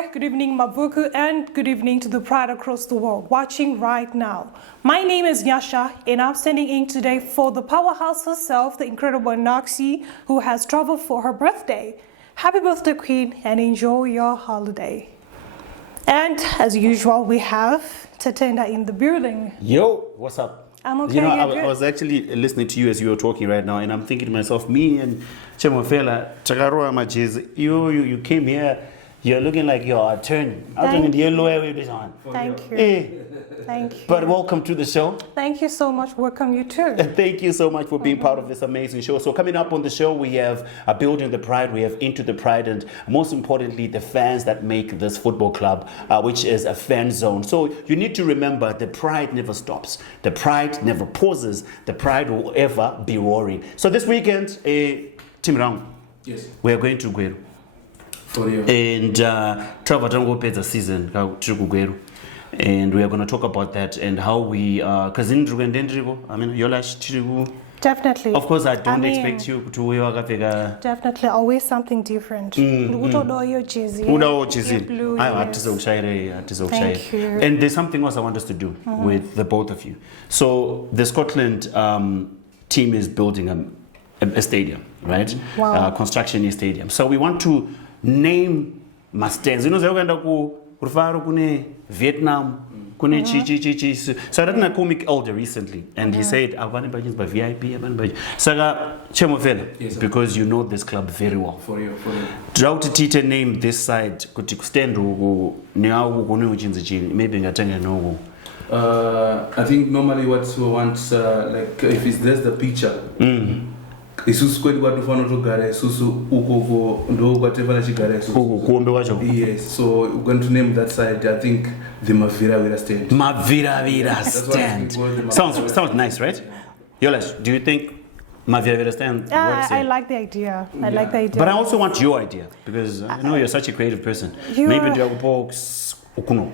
Zimbabwe, good evening Mavuku, and good evening to the pride across the world watching right now. My name is Nyasha, and I'm standing in today for the powerhouse herself, the incredible Naxi, who has traveled for her birthday. Happy birthday, Queen, and enjoy your holiday. And as usual, we have Tatenda in the building. Yo, what's up? I'm okay. You know, I was actually listening to you as you were talking right now, and I'm thinking to myself, me and Chemhofela, Chakaroa Majiz, you came here, you're looking like you're attorney. Thank you. Thank you. Thank you. But welcome to the show. Thank you so much. Welcome you too. Thank you so much for being part of this amazing show. So coming up on the show, we have Building the Pride, we have Into the Pride, and most importantly, the fans that make this football club, which is a fan zone. So you need to remember, the pride never stops. The pride never pauses. The pride will ever be roaring. So this weekend, Team Round, yes, we are going to Gweru. For you. And Trevor Tango paid the season to Gweru. And we are going to talk about that and how we, because in I mean, you're Definitely. of course, I don't expect you to definitely, always something different. Thank you. And there's something else I want us to do with the both of you. So the Scotland team is building a stadium, right? Wow. Construction a stadium. So we want to name stands. You know, Vietnam, so I read a comic elder recently, and he said, by VIP, Chemhofela, yes, because you know this club very well. For you. Drought teacher name this side, could extend maybe I think normally what we want, like if there's the picture, isusu kwedu kwatofana kutogara isusu ukoko ndo kwatefana chigara isusu kuombe kwacho. Yes, so we're going to name that side, I think, the Mavira stand. Mavira stand. Sounds nice, right? Yolesh, do you think Mavira stand? I like the idea. I like the idea. But I also want your idea, because I know you're such a creative person. Maybe Kuno.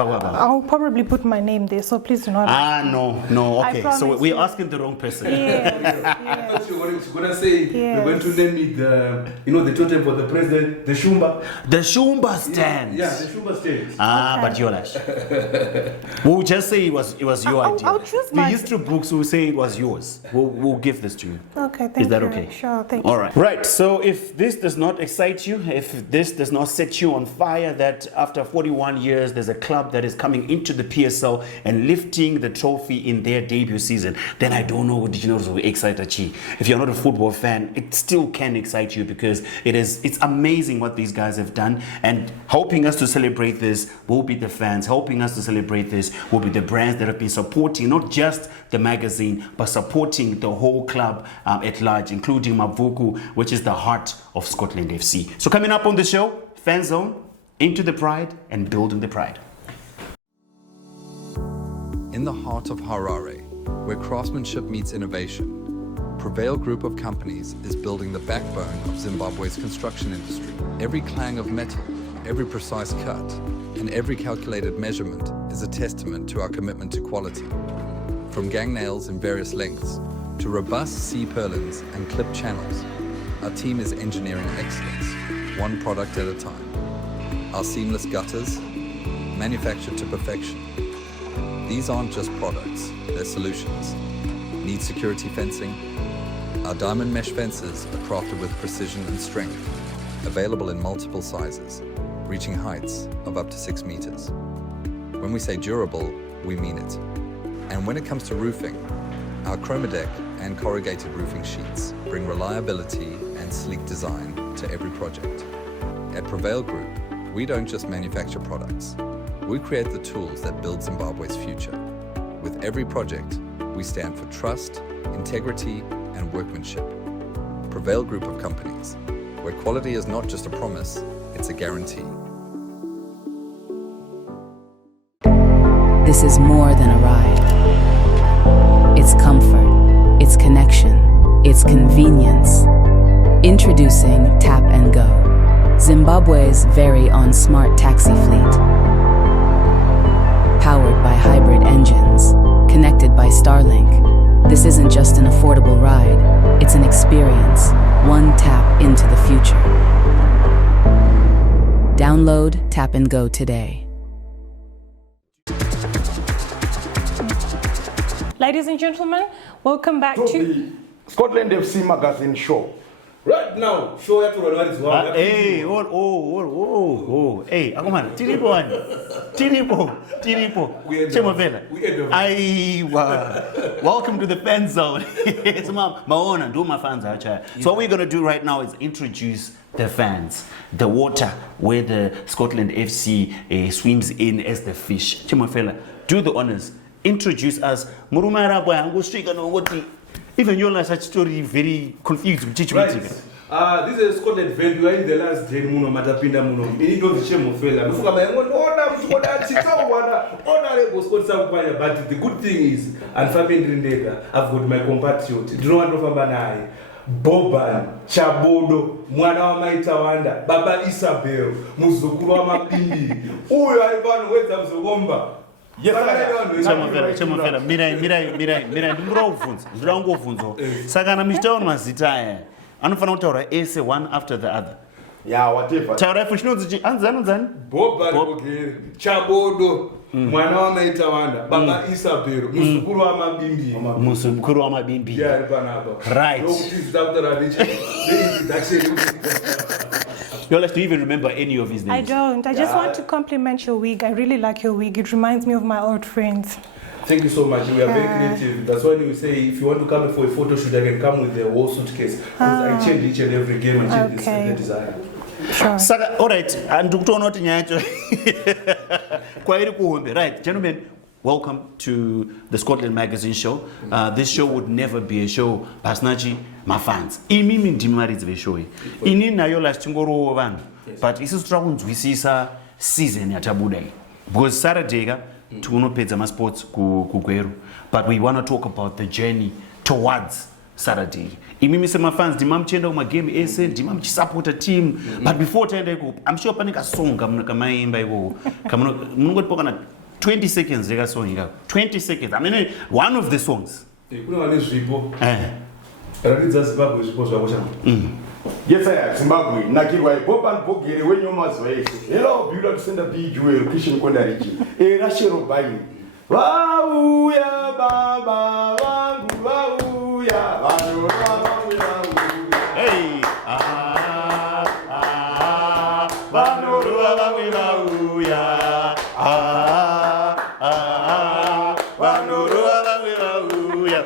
I'll probably put my name there, so please do not. No, okay. So we're asking the wrong person. Yes. I thought you were going to say, we're going to name it the totem for the president, the Shumba. The Shumba stand. Yeah, the Shumba stand. But Yolash. We'll just say it was your idea. I'll choose the history books will say it was yours. We'll give this to you. Okay, thank you. Is that okay? Sure, thank you. All right. Right, so if this does not excite you, if this does not set you on fire, that after 41 years, there's a club that is coming into the PSL and lifting the trophy in their debut season, then I don't know what did you know will excite you. If you're not a football fan, it still can excite you, because it's amazing what these guys have done. And helping us to celebrate this will be the fans. Helping us to celebrate this will be the brands that have been supporting not just the magazine, but supporting the whole club at large, including Mavuku, which is the heart of Scotland FC. So coming up on the show, Fan Zone, Into the Pride, and Building the Pride. In the heart of Harare, where craftsmanship meets innovation, Prevail Group of Companies is building the backbone of Zimbabwe's construction industry. Every clang of metal, every precise cut, and every calculated measurement is a testament to our commitment to quality. From gang nails in various lengths to robust C-purlins and clipped channels, our team is engineering excellence, one product at a time. Our seamless gutters, manufactured to perfection. These aren't just products, they're solutions. Need security fencing? Our diamond mesh fences are crafted with precision and strength, available in multiple sizes, reaching heights of up to 6 meters. When we say durable, we mean it. And when it comes to roofing, our Chromadeck and corrugated roofing sheets bring reliability and sleek design to every project. At Prevail Group, we don't just manufacture products. We create the tools that build Zimbabwe's future. With every project, we stand for trust, integrity, and workmanship. Prevail Group of Companies, where quality is not just a promise, it's a guarantee. This is more than a ride. It's comfort, it's connection, it's convenience. Introducing Tap and Go, Zimbabwe's very own smart taxi fleet. Powered by hybrid engines, connected by Starlink. This isn't just an affordable ride, it's an experience, one tap into the future. Download, tap and go today. Ladies and gentlemen, welcome back to the Scotland FC magazine show. Right now, show ya to Ronald Gwasira. Hey, hey, akomana, tiripo. Chemhofela. Welcome to the fan zone. It's maona, do my fans out. So what we're gonna do right now is introduce the fans, the water where the Scotland FC swims in as the fish. Chemhofela, do the honors. Introduce us. Even you're such story very confused with Tich Matazi. This is Scotland venue. We are in the last day. Muno matapinda muno. Ini do the Chemhofela. Mufuka mayengo ona mtukoda chitawana honorable Scott. But the good thing is, and Fabian I've got my compatriot. Do not offer naye. Bhobhani, Chabodo, mwana wa Maitawanda, Baba Isabel, muzukuru wa Mapindi. Uyo alipano weza mzogomba. Chemhofela, mira ndinguravunza saka michitaura mazita aya anofana kutaura ese one after the other. Yeah, whatever. Taura ifu chinonzi anzani Bhobhani, Chabodo, mwana wa Maitawanda, Baba Isabel, muzukuru wa Mapindi. Muzukuru wa Mapindi. Yeah, alipano. Right. Yola, do you even remember any of his names? I don't. I just want to compliment your wig. I really like your wig. It reminds me of my old friends. Thank you so much. We are very creative. That's why we say if you want to come for a photo shoot, I can come with the whole suitcase. Because I change each and every game and change the design. Sure. Saka, all right. And to nyacho. Kwairi kuhombe. Right, gentlemen. Welcome to the Scotland Magazine show. This show would never be a show pasnachi my fans. Imimi ndimaridzi veshow. Ini nayo last chingoro vanhu. But isi sutra kunzwisisa season yatabuda. Because Saturday tunopedza ma sports ku Gweru. But we want to talk about the journey towards Saturday. Imimi sema fans ndimamchenda kuma game ese ndimamchisupport team. But before taenda iko, I'm sure panika song kamaimba iko. Munongoti pokana 20 seconds, 20 seconds. I mean, one of the songs. Yes, I Zimbabwe. Nakirwa Bhobhani Bhogere when you must wait. Hello, beautiful send a big jewel, Christian Kondarichi. Rashiro Bayi. Wauya Baba, Wauya, Hey,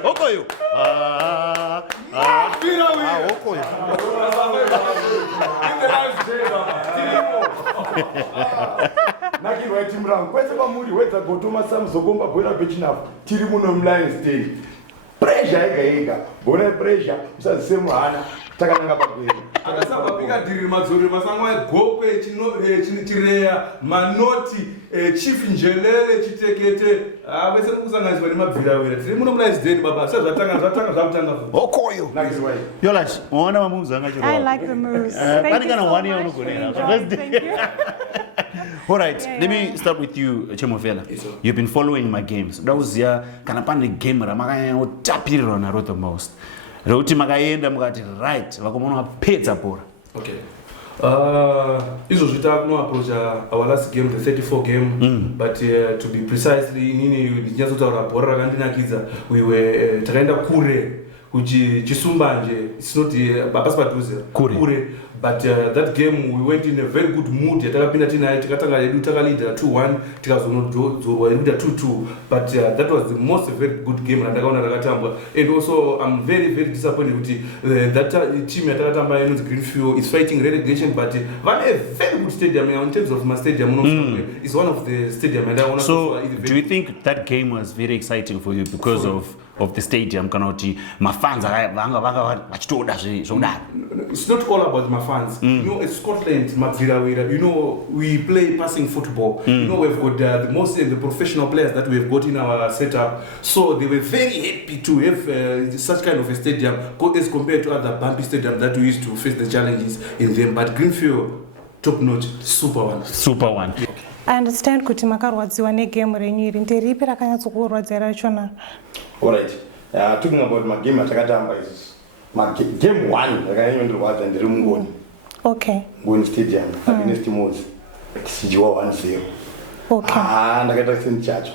Okoyo. Okoyo. Nakirwa timrangu kwese pamuri weta gotoma samzogomba bwera pechinafu tiri muno mline stage. Pressure yega bona pressure usazisema hana takananga pagwera. Akasaba pika diri madzori masangwa egokwe chinichireya manoti chief njelele chitekete wese kusanganiswa nemabvirawira tiri muno mulaisdeni baba sezvatanga zvakutanga Okoyo. Nakirwa Yolash, muona mamuzi angachiro. I like the moves. Thank you so much. Thank you. All right, let me start with you, Chemhofela. You've been following my games. That was kana pane game ramakayotapirira naro the most. Roti makaenda mukati right, vakomona pedza bora. Okay. Izvozvi takunoapproach our last game, the 34 game, but to be precisely inini ndinyatsotaura bhora rakandinakidza takaenda kure kuchisumbanje. It's not bapasi padhuze kure. But that game we went in a very good mood. Yatakapinda tinayo tikatanga yedu takalida 2-1 tikazonodzorwa yedu 2-2. But that was the most very good game randakaona rakatambwa. And also I'm very disappointed with that team yatakatamba inonzi Greenfield is fighting relegation, but vane a very good stadium in terms of my stadium. It's one of the stadium. So do you think that game was very exciting for you because of the stadium? Kanoti mafans vanga vachitoda zvakudaro. It's not all about my fans. You know, it's Scotland, you know, we play passing football. You know, we've got the professional players that we've got in our setup. So they were very happy to have such kind of a stadium as compared to other bumpy stadiums that we used to face the challenges in them. But Greenfield, top notch, super one. I understand kuti makarwadziwa negame renyu iri nderipi rakanyatsokurwadzira rachona. All right. Talking about my game atakatamba is my game 1 rakanyandorwadza ndiri mungoni. Okay. Ngoni stadium against Moses. tichidyiwa 1-0. Okay. Ndakaita sendichacho.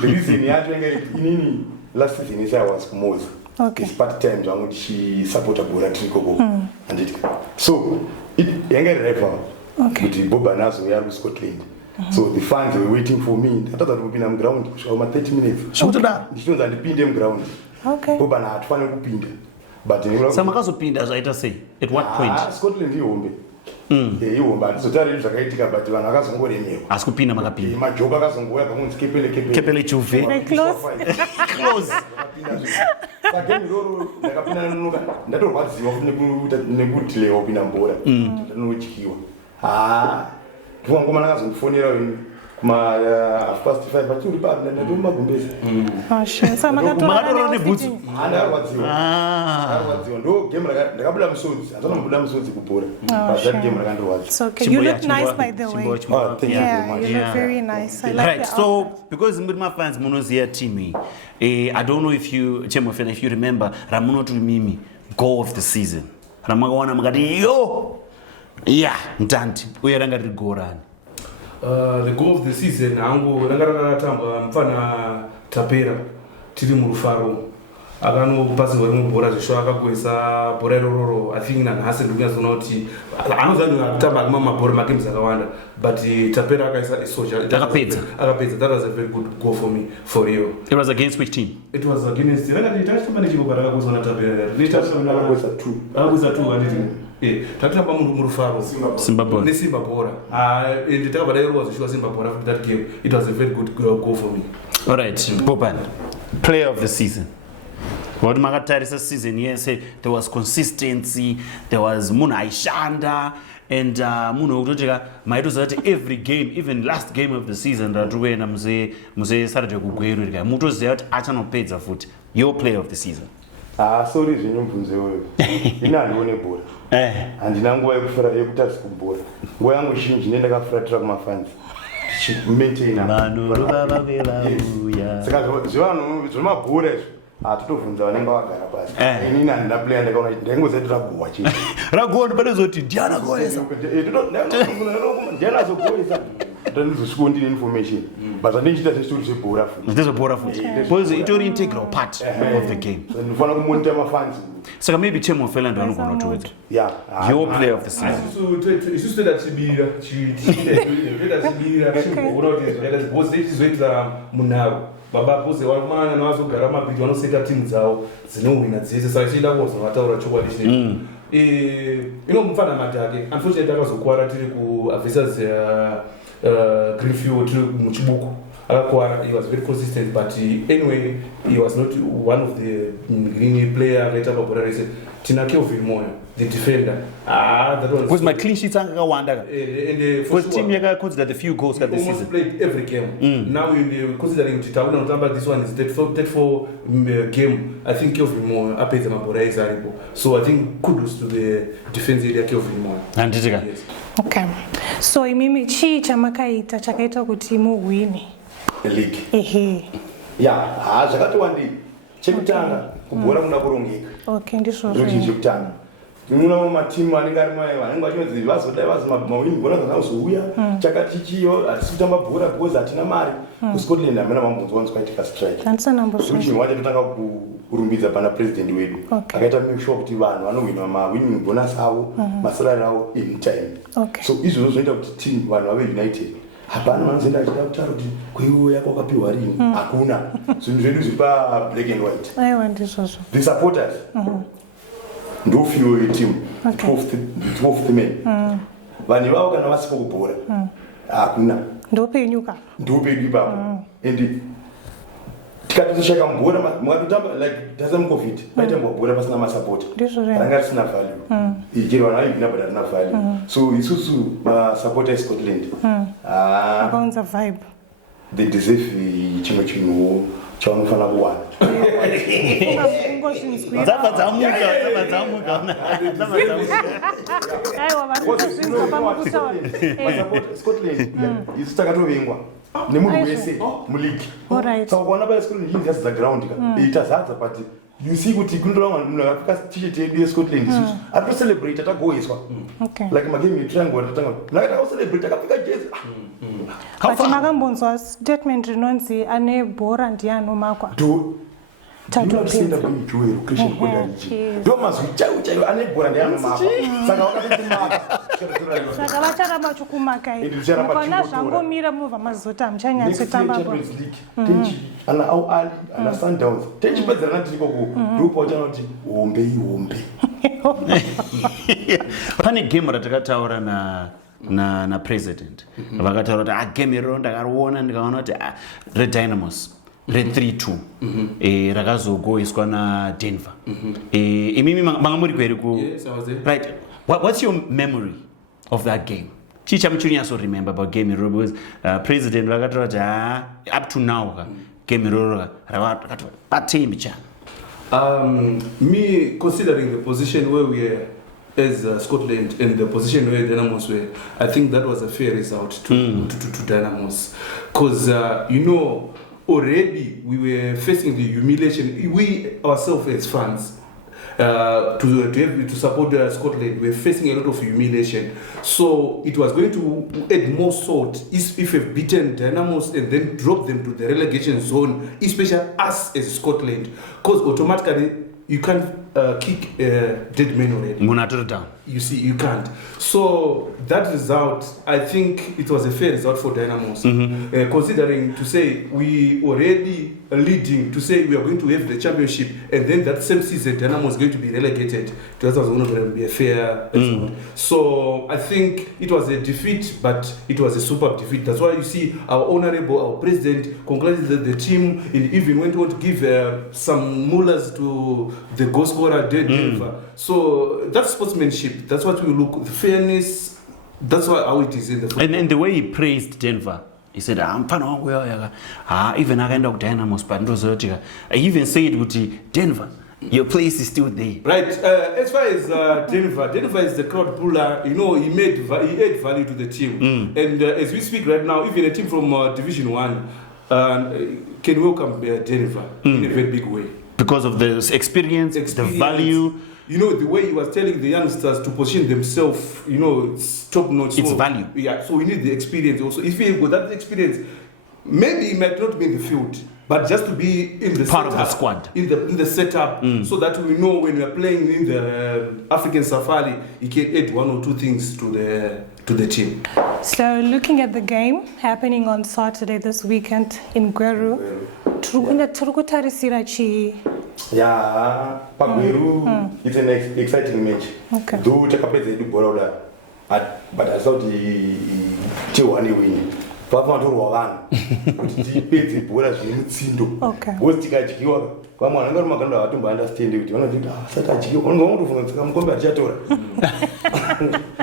The reason yacho inini last season I was kumoza. Okay. It's part-time zvangu tichisapota bhora tiri ikoko. Handiti. So yanga rival. Okay. Kuti Bhobhani azouya kuScotland. So the fans were waiting for me. Ndatadza kupinda muground kusvika 30 minutes. Zvokutodaro. Ndichionza ndipinde muground. Okay. Bhobhani hatifaniri kupinda. But Saka makazopinda zvaita sei? At what point? Scotland ihombe. Ihombe hatizotauri zvakaitika but vanhu vakazongoremerwa. Asi kupinda makapinda. Majoka akazongouya kamunzi Kepele Juve. Very close. Close. Sagame iroro ndakapinda nonoka ndatorwadziwa nekudhilewa kupinda mbora. Ndanodyiwa. Ndivangomana akazondifonera kuma 5:30 pachiri pano ndati mumagumbezi. Saka Makatora nebhutsu. Ndarwadziwa ndo game ndakabuda musodzi handina kubuda musodzi kubhora but that game rakandorwadza. It's okay. You look nice by the way. Thank you very Yeah, much. you look very nice. I like Right, your so outfit. because my fans munoziya team, I don't know if you, Chemhofela, if you remember, Ramunoti Mimi, goal of the season. Ramagawana Magadi, yo! Yeah, Ntanti, uyaranga rigorani. The goal of the season hangu rangaratamba mfana Tapera tiri murufaro akanopasirwa rimwe bhora zvesho akakwesa bhora irororo I think nanhasi ndikunyatsoona kuti anozanhu akutamba akuma mabhora magames akawanda but Tapera akaisa isoja Akapedza. That was a very good goal for me for real. It was against which team? It was against takatamba nechikopa rakakweswa natapera Akakwesa 2. akakwesa 2 anditi takatamba murufaro Zimbabwe. nesimba bhora and takabva dairowa zvishiwa simba bhora for that game. It was a very good goal for me. All right, Bhobhani, player of the season. What makatarisa season yese, there was consistency, there was munhu aishanda, and munhu wekutotika maitoziva kuti every game, even last game of the season ratowena muze Saturday kuGweru rika mutoziva kuti achanopedza futi. Your player of the season. Sorry zvinyumbunze wewe. Ina handione bhora. Handina nguva yekutarisa kubhora. Nguva yangu zhinji ndendakafuratira kumafans. Maintainer. Saka zvivanhu zvemabhora izvo hatotobvunza vanenge vagara pasi. Inini handina player ndakaona ndaingozati ragohwa chete. Ragohwa ndopanozokuti ndiana goesa. Ndiana azogoesa. Ndandizosvika ndine information. But handindichita sechitori chebhora futi. Ndezvebhora futi. Because itori integral part of the game. Ndinofanira kumonita mafans. Saka maybe Chemhofela ndoanogona kutiudza. Yeah. Your player of the season. isusu toda tichibira tichiona kuti zvakazi tichizoita munharo baba pose vakomana navazogara mabhiti vanoseka timu dzavo dzinowina dzese saka tichida kuwazva vataura chokwadi chinei inomufana matake unfortunately akazokwara tiri kuadvisors greenfield tiri muchibuku akakwara. He was very consistent but anyway he was not one of the green player akaita pabhora rese. Tina Kelvin, the defender. That was because my clean sheets akawanda. First team yaka considered a few goals this season. Played every game. Now we're considering this one is 34 game. I think Kelvin Moore appears in Mabora Zaribo. So I think kudos to the defense area Kelvin Moore. And yes. Okay. So imimi chi chamakaita chakaita kuti muwini League. Yeah, zvakatowandi chekutanga kubhora muda kurongeka. Okay, ndizvo. Ndochinji chekutanga. Tinoona matimu anenge ari mayo anenge achinzi vazoda mawini bhora zvakazouya chakati chiyo hatisi kutamba bhora because hatina mari. kuScotland hamena mambonzwanzi kwaitika strike. Zvichimwacho totanga kurumbidza pana president wedu. Akaita make sure kuti vanhu vanowina mawinning bonus avo masalari avo in time. So izvozvo zvinoita kuti team vanhu vave united. Hapana vanozoenda achida kutaura kuti kweiuya kwakapiwa rini. Hakuna. Zvinhu zvedu zviri pa black and white. Aiwa ndizvozvo. The supporters ndo fuel yeteam. The 12th men. Vanhu vavo kana vasipo kubhora hakuna. Ndopenyuka. Ndopedu ipapo. And tikatoshaka mbhora mwatotamba like tasem covid paita mbhora pasina masapota. Ranga risina value. Ichero vanhu vaivina but harina value. So isusu masapota eScotland. Akaunza vibe. They deserve chimwe chinhu chavanofana kuwana. Scotland isu takatovengwa nemunhu wese muligi. Saka kuona paScotland zhinji dzadza ground ka itazadza but you see kuti kundoramba munhu akapfeka t-shirt yedu yeScotland isusu ari celebrate atagoiswa like magame etriangle atatanga nakata celebrate akapfeka jezi but makambonzwa statement rinonzi ane bhora ndiye anomakwa tatopinda kuijuwe Christian Kodarichi ndo mazwi chaiwo ane bhora ndiye anomakwa saka wakapindimaka saka vacharamba chukumaka mukona zvangomira mubva mazota muchanyatsotamba ana au ali ana Sundowns techipedzerana tiriko ku group wachanoti hombe pane game ratakataura na president vakataura kuti game iroro ndakariona ndikaona kuti reDynamos re-3-2 rakazogoiswa naDenver imimi manga muri kweri ku right what's your memory of that game chii chamuchinyatso remember about game iroro because president vakataura kuti up to now game iroro rakati patembi chana me considering the position where we are as Scotland and the position where Dynamos were, I think that was a fair result to Dynamos, because already we were facing the humiliation. We ourselves as fans to support Scotland, we were facing a lot of humiliation. So it was going to add more salt if we've beaten Dynamos and then drop them to the relegation zone, especially us as Scotland, because automatically you can't kick dead men already. You see, you can't. So that result, I think it was a fair result for Dynamos. Considering to say we already leading, to say we are going to have the championship, and then that same season Dynamo is going to be relegated. That was going to be a fair result. So I think it was a defeat, but it was a superb defeat. That's why you see our honorable, our president congratulated the team, and even went on to give some mullahs to the goal scorer Denver. So that's sportsmanship. That's what we look. The fairness. That's how it is in the football. And the way he praised Denver, he said, "I'm fan of even I end up Dynamos, but I even said, Denver, your place is still there." Right. As far as Denver is the crowd puller. He add value to the team. And as we speak right now, even a team from Division 1 can welcome Denver in a very big way. Because of the experience, the value. The way he was telling the youngsters to position themselves, it's top notch. It's value. Yeah, so we need the experience also. If he got that experience, maybe he might not be in the field, but just to be in the part setup, of the squad, in the setup, so that we know when we are playing in the African Safari, he can add one or two things to the team. So looking at the game happening on Saturday this weekend in Gweru, turikutarisira chii? Yeah, Gweru, it's an exciting match. Okay. Though takapedza edu bhora but I thought Tiwani win. Papa ndorwa vanhu kuti tipedze bhora zvine mutsindo. Okay. Wose tikadyiwa vamwe vanenge vari makanda vatombo understand kuti vanoti asati adyiwa unonga unotobvunza mukombe achatora.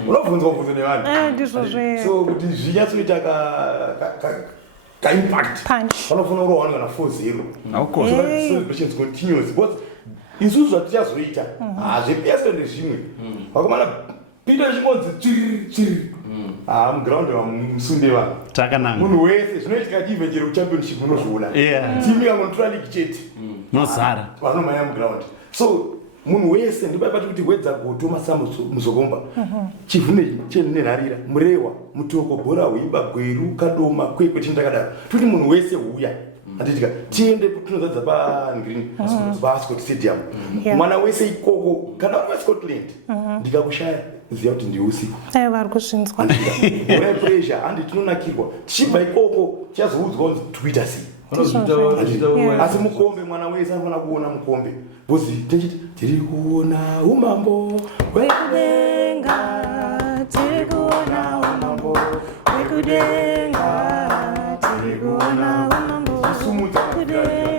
Unobvunzwa bvunzo nevanhu. Ndizvo zve. So kuti zvinyatsoita ka impact. Punch. Vanofuna kurohwa kana 4-0. Of course. So that celebrations continuous. Because isusu zvatichazoita hazvipese nezvimwe. Vakomana Peter chingonzi chiri. Muground vamusunde vanhu. Takananga. Munhu wese zvinoitika chive chero championship munozviona. Timu yamunotora league chete. Nozara. Vanomanya muground. So munhu wese ndipaipa kuti wedza goto masamu muzokomba chivhune chenenharira murewa mutoko bhora huiba Gweru kadoma kwekwe tindakadaro kuti munhu wese uya anditika tiende tunozadza pagreen Scott Stadium mwana wese ikoko kana uri Scotland ndikakushaya ziva kuti ndiusiku vari kuzvinzwa uri pressure andi tinonakirwa tichibva ikoko chazoudzwa kuti Twitter si asi mukombe mwana wese anofana kuona mukombe bozi tiri kuona umambo wekudenga tiri kuona umambo wekudenga tiri kuona umambo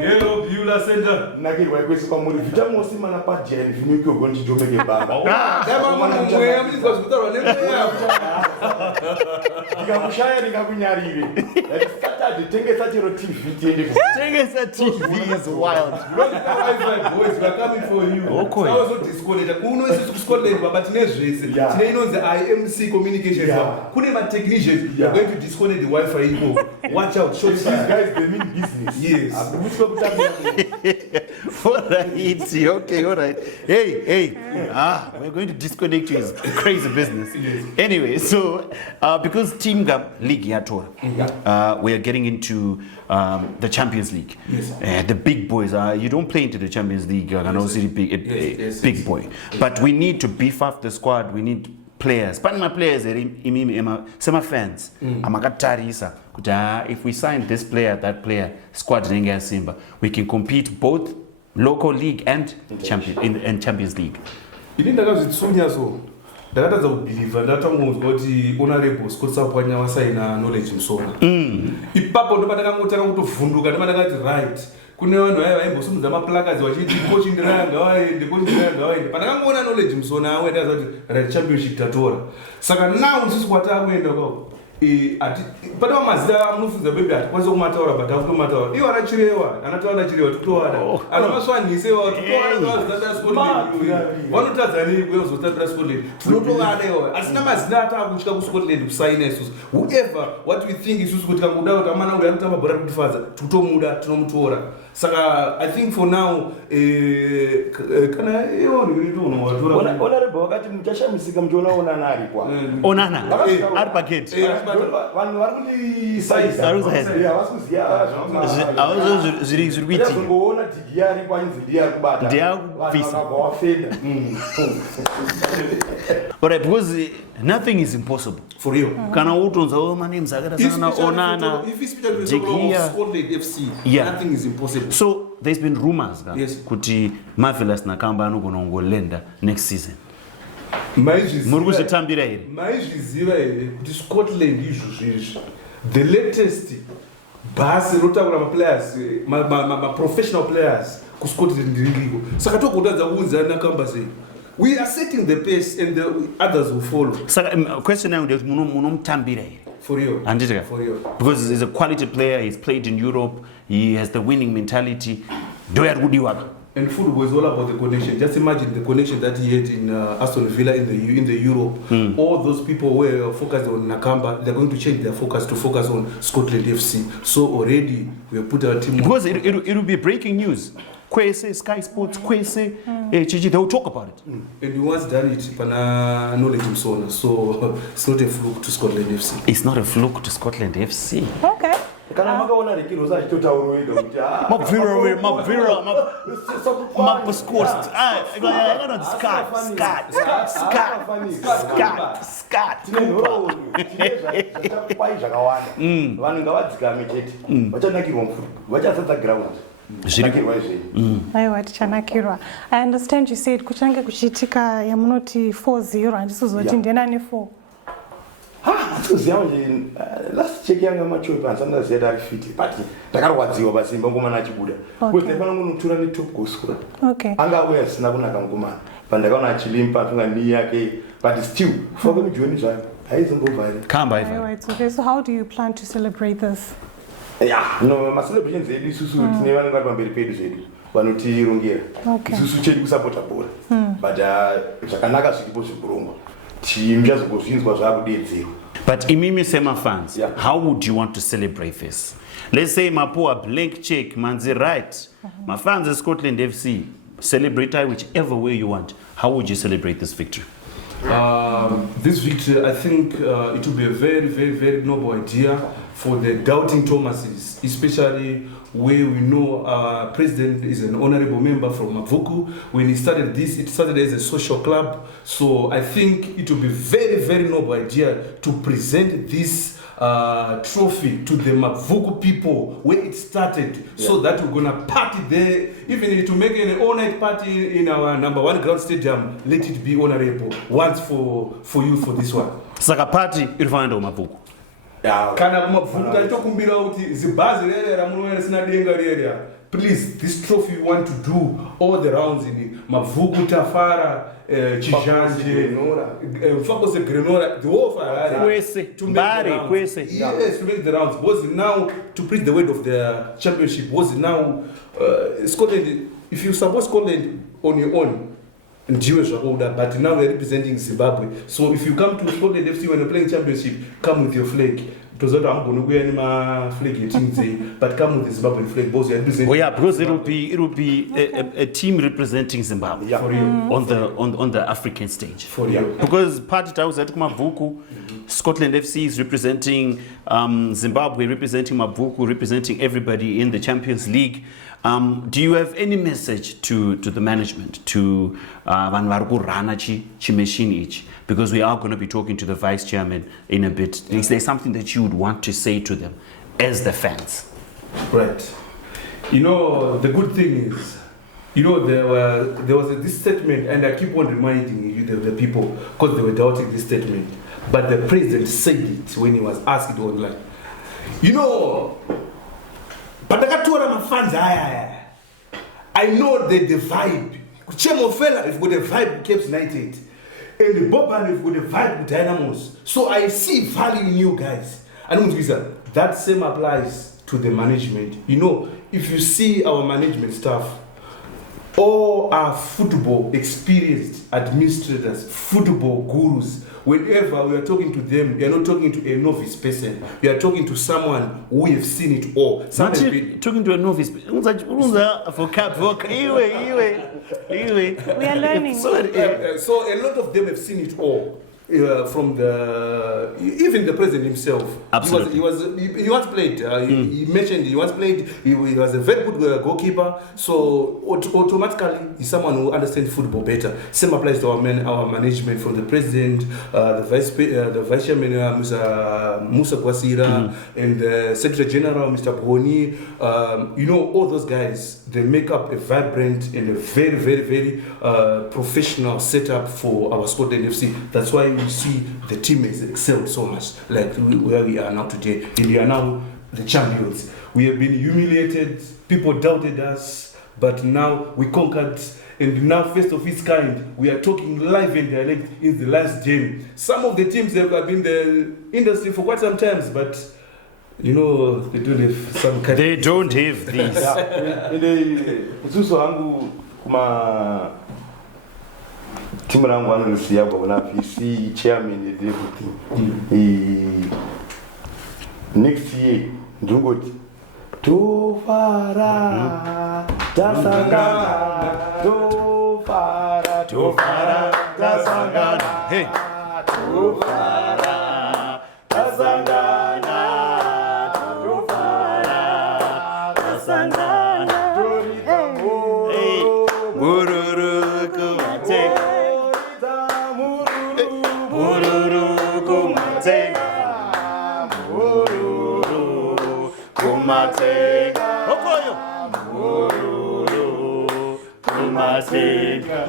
Hello Beulah Center. Nakirwa kwese kwamuri vitamosi mana pajeni viniko gonti jomeke baba Dama mwana mweya mlizwa kutarwa nemweya ndikakushaya ndikakunyarire Saturday tengesa chero TV tiende Tengesa TV is wild. Boys, we are coming for you. Okay. I was not disconnected. Kuno isi Scotland baba tine zvese. Tine inonzi IMC communications. Kune ma technicians are going to disconnect the Wi-Fi iko. Watch out, short These side. guys, they mean business. Yes. All right, okay, all right. Hey, we're going to disconnect you. It's crazy business. Anyway, so because Team Gap League Yatora, we are getting into the Champions League. Yes. The big boys. You don't play into the Champions League. I know it's big boy. But we need to beef up the squad. We need players. But my players are some fans. Amakatarisa. If we sign this player, that player, squad Simba, we can compete both local league and Champions League. Ini ndakazvitsunya so ndakatadza kubhilivha ndatangonzwa kuti honorable Scott Sapwanya wasaina knowledge musona ipapo ndo pandakangotaka kutovhunduka ndo pandakati right kune vanhu vaya vaimbosumudza maplakazi vachiti kochi ndiranga waende pandakangoona knowledge musona awe ndaza kuti right championship tatora saka now isusu kwatakuenda kwako padava mazita munofunza bebe hatikwanisa kumataura but akutomataura iwo anataura chirewa tikutowana anomaswanisewa vanotadzani kwezotatira Scotland tinotovana iwo asina mazina atakutya kuScotland kusaina isusu whoever what we think isusu kuti kangoda kuti amana uyu anotamba bhora rekutifadza tikutomuda tinomutora saka I think for now kana honorable wakati muchashamisika muchiona onana ari kwa onana ari pagate vanhu vari kundisaisa zviri kuitika azongoona digi ari kwanzi ndiye ari kubata ndiyakupisa wafenda alright because nothing is impossible for you kana utonza manems akatasana onana Scotland FC nothing is impossible so there's been rumors yes. kuti Marvelous nakamba anogona kungolenda next season maizviziva here kuti Scotland izvozvizvi the latest bhasi rotaura maplayers professional players kuScotland ndiriko saka togotadza kuunzana nakamba sei we are setting the pace and the others will follow saka question yangu ndekuti munomutambira here for you andita because he's a quality player, he's played in Europe, he has the winning mentality ndo yari kudiwa. And football is all about the connection. Just imagine the connection that he had in Aston Villa in the Europe. All those people were focused on Nakamba. They're going to change their focus to focus on Scotland FC. So already we have put our team. Because it will be breaking news. Kwese, Sky Sports, Kwese, Chichi, they will talk about it. And we once done it, pana knowledge Msona. So it's not a fluke to Scotland FC. It's not a fluke to Scotland FC. Okay. kana makaona rekiro zachitotaurwendo kuti mabuscost pai zvakawanda vanhu ngavadzikame chete vachanakirwa mufuti vachasadza ground zvinakirwa izveni aiwa tichanakirwa. I understand you said kuchange kuchiitika yamunoti 4-0 handisizoti ndena ne4 kuziva nje last check yanga machopi handisana ziyada ari fiti but ndakarwadziwa pasimba ngomana achibuda because ndaifana kunotura netop goal scorer anga auya zvisina kunaka ngomana pandakaona achilimpa atunga nii yake but still foke mujoni zvayo haizombobva iri kamba okay. So how do you plan to celebrate this? no macelebrations edu isusu tine vanenge vari pamberi pedu zvedu vanotirongera isusu chedu kusapota bhora but zvakanaka zviripo zvekurongwa timuchazogozvinzwa zvakudedzerwa. But imimi sema fans, how would you want to celebrate this? Let's say mapoa blank check manzi right. My fans of Scotland FC celebrate whichever way you want. How would you celebrate this victory? This victory, I think it will be a very, very, very noble idea for the doubting Thomases, especially where we know our president is an honorable member from Mavuku. When he started this, it started as a social club. So I think it will be very, very noble idea to present this trophy to the Mavuku people where it started, so that we're gonna party there, even to make an all-night party in our number 1 ground stadium. Let it be honorable once for you for this one. Saka party irifana Mavuku. Kana Mavuku kalitokumbira kuti zibazi rere ramunoera sina denga rere. Please, this trophy we want to do all the rounds in Mavuku, Tafara, Chijanje, Fakose Grenora, the whole Kwese, to make the rounds. Yes, to make the rounds. Was now to preach the word of the championship. Was now Scotland. If you support Scotland on your own, but now we're representing Zimbabwe. So if you come to Scotland FC when you're playing championship, come with your flag. tozoti hamugoni kuuya nemaflag etinzei but come with the Zimbabwean flag because you are representing. Oh yeah, because it will be a team representing Zimbabwe For you. on the African stage. For you. Because party tauza kumabvuku, Scotland FC is representing Zimbabwe, representing Mabuku, representing everybody in the Champions League. Do you have any message to the management, to vanhu vari kurana chimeshini ichi? Because we are going to be talking to the vice chairman in a bit. Is there something that you would want to say to them as the fans? Right. You know, the good thing is, you know, there was this statement, and I keep on reminding you, the people, because they were doubting this statement. But the president said it when he was asked it online. You know, but my fans, I know the vibe. Chemhofela, if with the vibe keeps United, and the Bhobhani, if with the vibe with Dynamos. So I see value in you guys. And that same applies to the management. You know, if you see our management staff, all are football experienced administrators, football gurus. Whenever we are talking to them, we are not talking to a novice person. We are talking to someone who have seen it all. Not talking to a novice. We are learning. So a lot of them have seen it all. From even the president himself. Absolutely. He once played. He mentioned he once played. He was a very good goalkeeper. So automatically he's someone who understands football better. Same applies to our management, from the president, the vice chairman Musa Gwasira, and the secretary general Mr. Bhobhani. You know, all those guys, they make up a vibrant and a very, very, very professional setup for our Scotland FC. That's why you see the team has excelled so much, like where we are now today. And we are now the champions. We have been humiliated, people doubted us, but now we conquered, and now first of its kind, we are talking live and direct in the last game. Some of the teams have been in the industry for quite some time, but you know, they don't have some kind. They don't have these. Timu langu anonisiya kwa PC chairman and everything. Next year ndungoti tofara tasangana tofara tasangana Hey. tofara tasangana tofara tasangana Hey. Gweru kumate.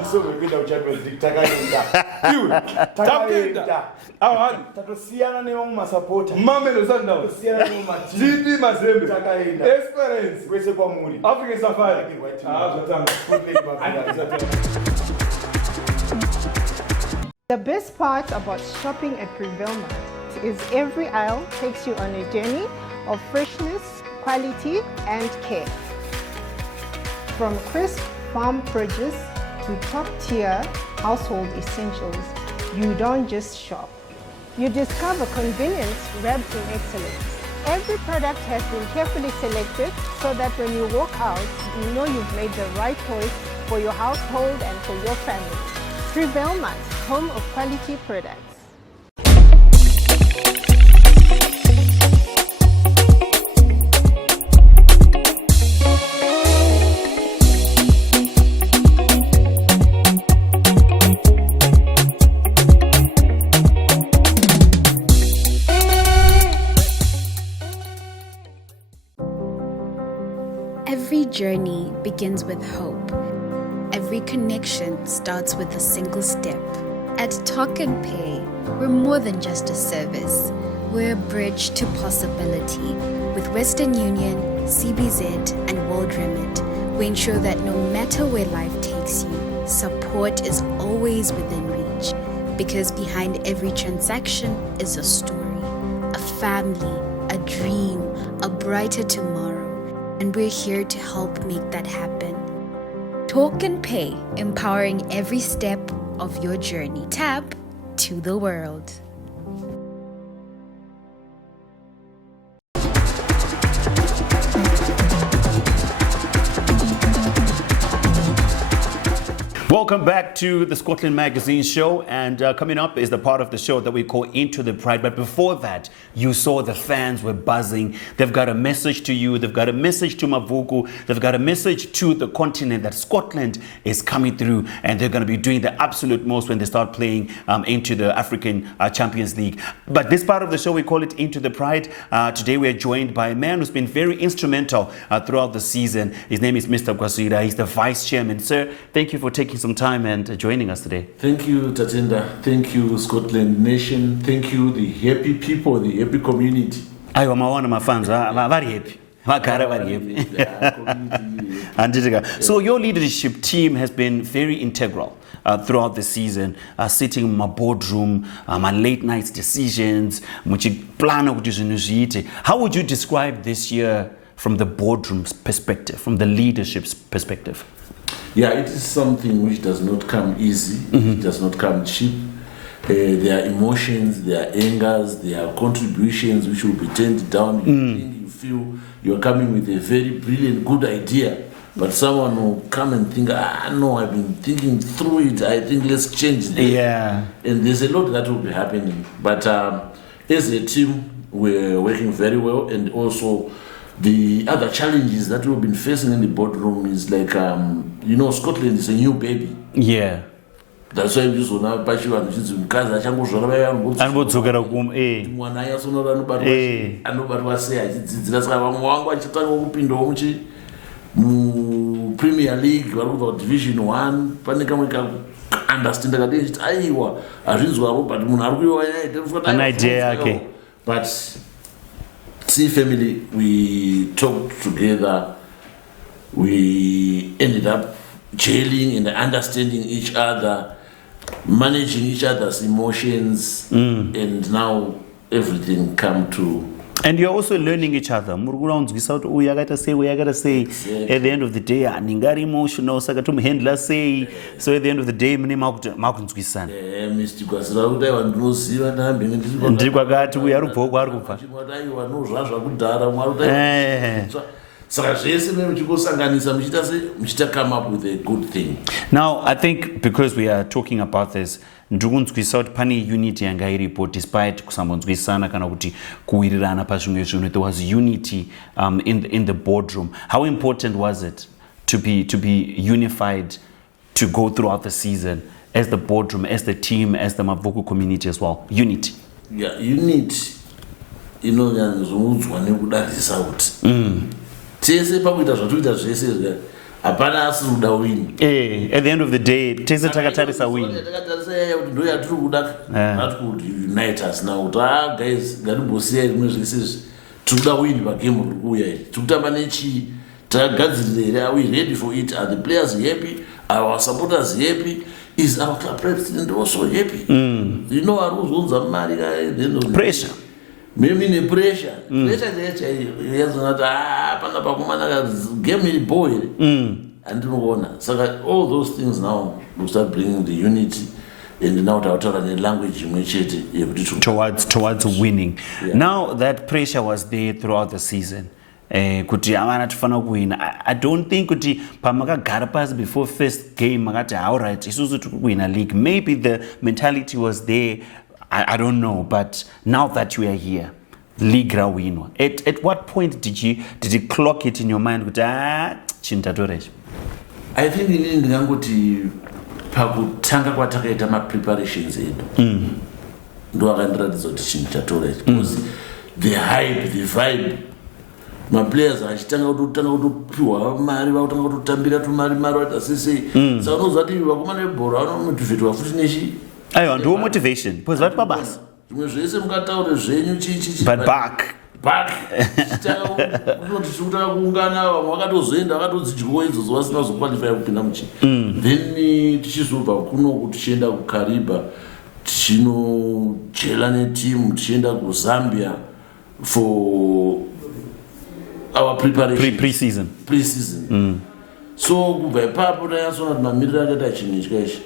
So we go to Champions League. Tatosiana ne wong masupporter. Mamelo Sundowns. Tatosiana ne mati. GP Mazembe. Takaenda. Experience. Kwese kwa muri. African Safari. The best part about shopping at Prevail Mart is every aisle takes you on a journey of freshness, quality, and care. From crisp farm produce to top-tier household essentials, you don't just shop. You discover convenience wrapped in excellence. Every product has been carefully selected so that when you walk out, you know you've made the right choice for your household and for your family. Prevail Mart, home of quality products. Every journey begins with hope. Every connection starts with a single step. At Talk and Pay, we're more than just a service. We're a bridge to possibility. With Western Union, CBZ, and World Remit, we ensure that no matter where life takes you, support is always within reach. Because behind every transaction is a story, a family, a dream, a brighter tomorrow. And we're here to help make that happen. Talk and Pay, empowering every step of your journey. Tap to the world. Welcome back to the Scottland Magazine show, and coming up is the part of the show that we call Into the Pride. But before that, you saw the fans were buzzing. They've got a message to you. They've got a message to Mavuku. They've got a message to the continent that Scotland is coming through, and they're going to be doing the absolute most when they start playing into the African Champions League. But this part of the show, we call it Into the Pride. Today we are joined by a man who's been very instrumental throughout the season. His name is Mr. Gwasira. He's the Vice Chairman. Sir, thank you for taking some time and joining us today. Thank you, Tatenda. Thank you, Scotland Nation. Thank you, the happy people, the happy community. Aiwa mawana mafans very happy. Very happy. So your leadership team has been very integral throughout the season, sitting in my boardroom, my late night decisions, how would you describe this year from the boardroom's perspective, from the leadership's perspective? Yeah, it is something which does not come easy. It does not come cheap. There are emotions, there are angers, there are contributions which will be turned down. You feel you're coming with a very brilliant, good idea, but someone will come and think, no, I've been thinking through it. I think let's change that. Yeah. And there's a lot that will be happening. But as a team, we're working very well, and also the other challenges that we've been facing in the boardroom is like, Scotland is a new baby. Yeah. That's why we saw now Pashiwan, which is Kaza Chango And what's going to come? One I also know that nobody was saying, that's why I'm one Pindo Premier League, Division 1, Panica understand that it's Iowa, a reason, but an idea, okay. But see, family, we talked together, we ended up gelling and understanding each other, managing each other's emotions, and now everything come to. And you're also learning each other. We gotta say. Exactly. At the end of the day, I'm emotional. So at the end of the day, Mr. Gwasira, come up with a good thing. Now, I think because we are talking about this, pani unity despite there was unity in the boardroom. How important was it to be unified to go throughout the season as the boardroom, as the team, as the Mavuku community as well? Unity. Yeah, unity. At the end of the day, Takatarisa win. That could unite us now. Guys, to win the game. Are we ready for it? Are the players happy? Are our supporters happy? Is our club president also happy? You know, our rules are married. Pressure. Maybe pressure. Pressure give me boy. And so all those things now will start bringing the unity and now the language towards winning. Yeah. Now that pressure was there throughout the season. I don't think before first game all right, to win a league. Maybe the mentality was there. I don't know, but now that you are here, league win. At what point did you clock it in your mind? I think in the pakutanga kwatakaita preparations edu ndo akaenderadza kuti chinhu chatora because the hype, the vibe, maplayers achitanga kutopiwa mari, vakutanga kutotambira tumari vaita sese saka unoziva kuti vakomana vebhora vanomotivhetwa futi nechi aiwa ndiwo motivation because vari pabasa zvimwe zvese mukataure zvenyu but back tichikutaka kuungana vamwe vakatozoenda vakatodzidyiwa idzodzo vasina zokwalifya kupinda muchi then tichizobva kuno tichienda kukariba tichinojela netimu tichienda kuzambia for our preparation pre-season. So kubva ipapo tayatsona kuti mamiriro akaita chinhu ichi